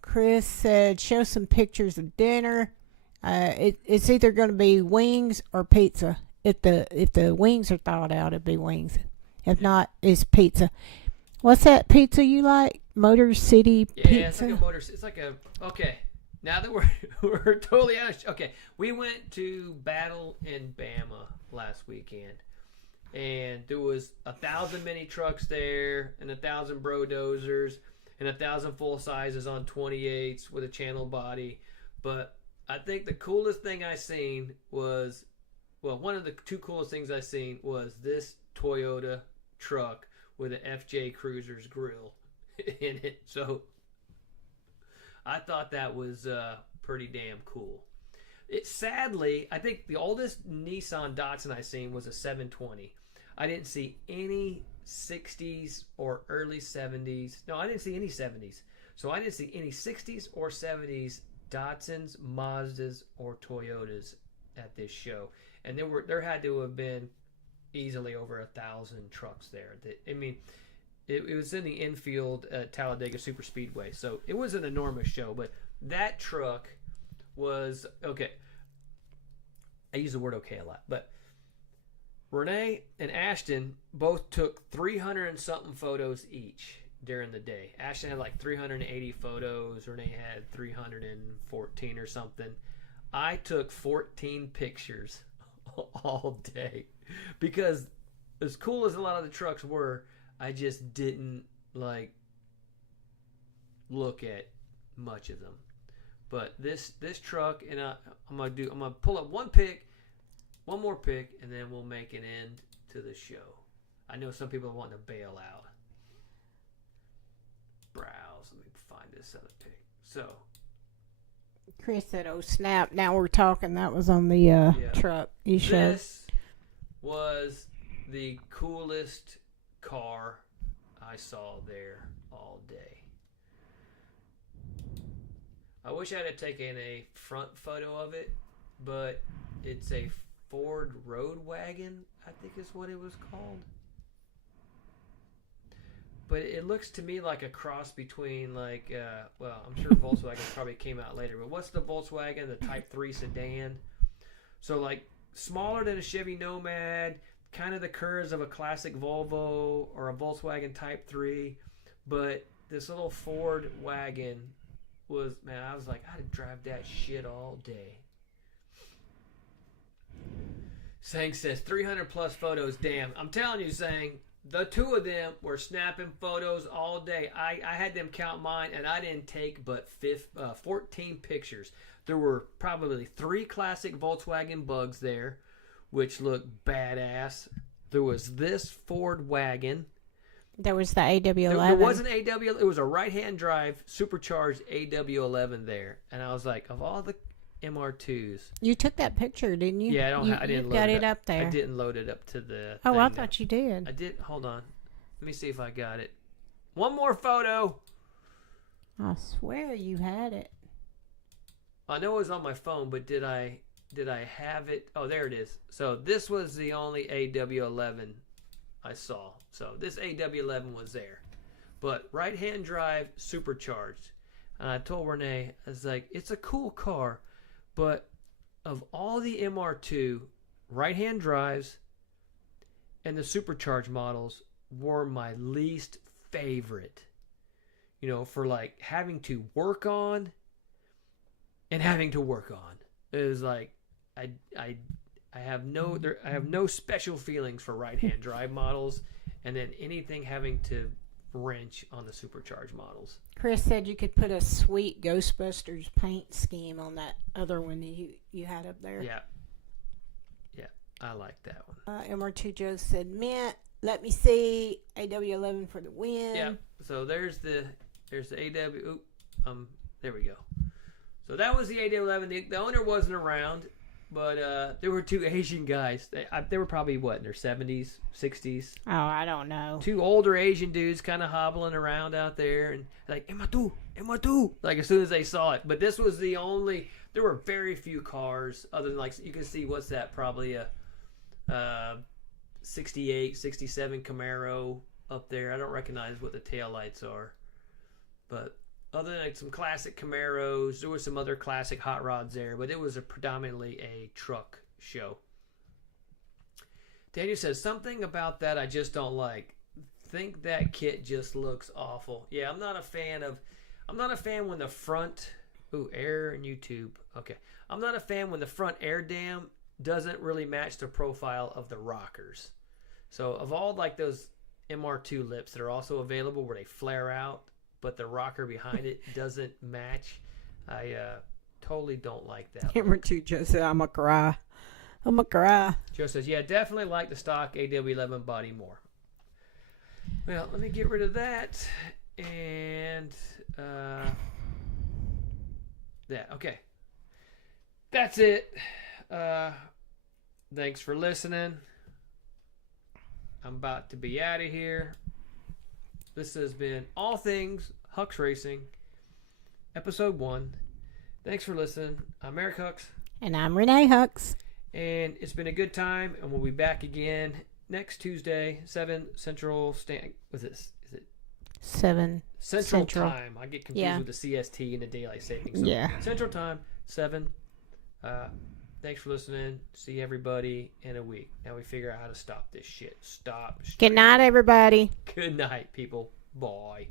Chris said show some pictures of dinner. It's either going to be wings or pizza. If the wings are thawed out, it'd be wings. If not, it's pizza. What's that pizza you like? Motor City Pizza? Yeah, it's like a motor. It's like a... Okay, now that we're totally out of... Okay, we went to Battle in Bama last weekend. And there was 1,000 mini trucks there, and 1,000 bro dozers, and 1,000 full sizes on 28s with a channel body. But I think the coolest thing I seen was... Well, one of the 2 coolest things I seen was this Toyota truck with an FJ Cruiser's grill in it. So I thought that was pretty damn cool. Sadly, I think the oldest Nissan Datsun I seen was a 720. I didn't see any 60s or early 70s. No, I didn't see any 70s. So I didn't see any 60s or 70s Datsuns, Mazdas, or Toyotas at this show. And there had to have been easily over 1,000 trucks there. It was in the infield at Talladega Super Speedway, so it was an enormous show. But that truck was okay. I use the word "okay" a lot, but Renee and Ashton both took 300 and something photos each during the day. Ashton had like 380 photos. Renee had 314 or something. I took 14 pictures all day because as cool as a lot of the trucks were, I just didn't look at much of them. But this truck, and I'm gonna pull up one more pick, and then we'll make an end to the show. I know some people are wanting to bail out. Browse. Let me find this other pick. So. Chris said, "Oh snap! Now we're talking." That was on the truck you showed. This was the coolest car I saw there all day. I wish I had taken a front photo of it, but it's a Ford Road Wagon, I think is what it was called. But it looks to me like a cross between I'm sure Volkswagen probably came out later, but what's the Volkswagen, the Type 3 sedan? So smaller than a Chevy Nomad, kind of the curves of a classic Volvo or a Volkswagen Type 3, but this little Ford wagon was, man, I was like, I'd drive that shit all day. Sang says 300 plus photos. Damn, I'm telling you, Sang, the two of them were snapping photos all day. I had them count mine, and I didn't take but 14 pictures. There were probably 3 classic Volkswagen Bugs there, which looked badass. There was this Ford wagon. There was the AW11. There wasn't AW. It was a right-hand drive, supercharged AW11 there, and I was like, of all the MR2s. You took that picture, didn't you? Yeah, I didn't load got it up there. I didn't load it up to the. Oh, thing I now. thought you did. I did. Hold on. Let me see if I got it. One more photo. I swear you had it. I know it was on my phone, but did I have it? Oh, there it is. So this was the only AW11 I saw. So this AW11 was there, but right-hand drive, supercharged. And I told Renee, I was like, it's a cool car, but of all the MR2 right-hand drives and the supercharged models were my least favorite. You know, for like having to work on and having to work on. It was like I have no special feelings for right-hand drive models, and then anything having to wrench on the supercharged models. Chris said you could put a sweet Ghostbusters paint scheme on that other one that you had up there. Yeah, I like that one. MR2 Joe said, mint, let me see, AW11 for the win. Yeah, so there's the AW. There we go. So that was the AW11. The owner wasn't around, but there were 2 Asian guys. They were probably, what, in their 70s, 60s? Oh, I don't know. 2 older Asian dudes kind of hobbling around out there and like, Emma2, like as soon as they saw it. But this was the only, there were very few cars other than, like, you can see, what's that, probably a 68, 67 Camaro up there. I don't recognize what the taillights are. But other than like some classic Camaros, there was some other classic hot rods there, but it was predominantly a truck show. Daniel says, something about that I just don't like. Think that kit just looks awful. Yeah, I'm not a fan when the front, air and YouTube. Okay. I'm not a fan when the front air dam doesn't really match the profile of the rockers. So of all like those MR2 lips that are also available where they flare out, but the rocker behind it doesn't match, I totally don't like that. MR2 Joe said, I'm a cry. Joe says, yeah, definitely like the stock AW11 body more. Well, let me get rid of that. And okay. That's it. Thanks for listening. I'm about to be out of here. This has been All Things Hux Racing, Episode 1. Thanks for listening. I'm Eric Hux. And I'm Renee Hux. And it's been a good time, and we'll be back again next Tuesday, 7 Central Is it 7 Central Time? I get confused with the CST and the Daylight Savings. So yeah. Central Time, 7. Thanks for listening. See everybody in a week. Now we figure out how to stop this shit. Stop. Good night, everybody. Good night, people. Bye.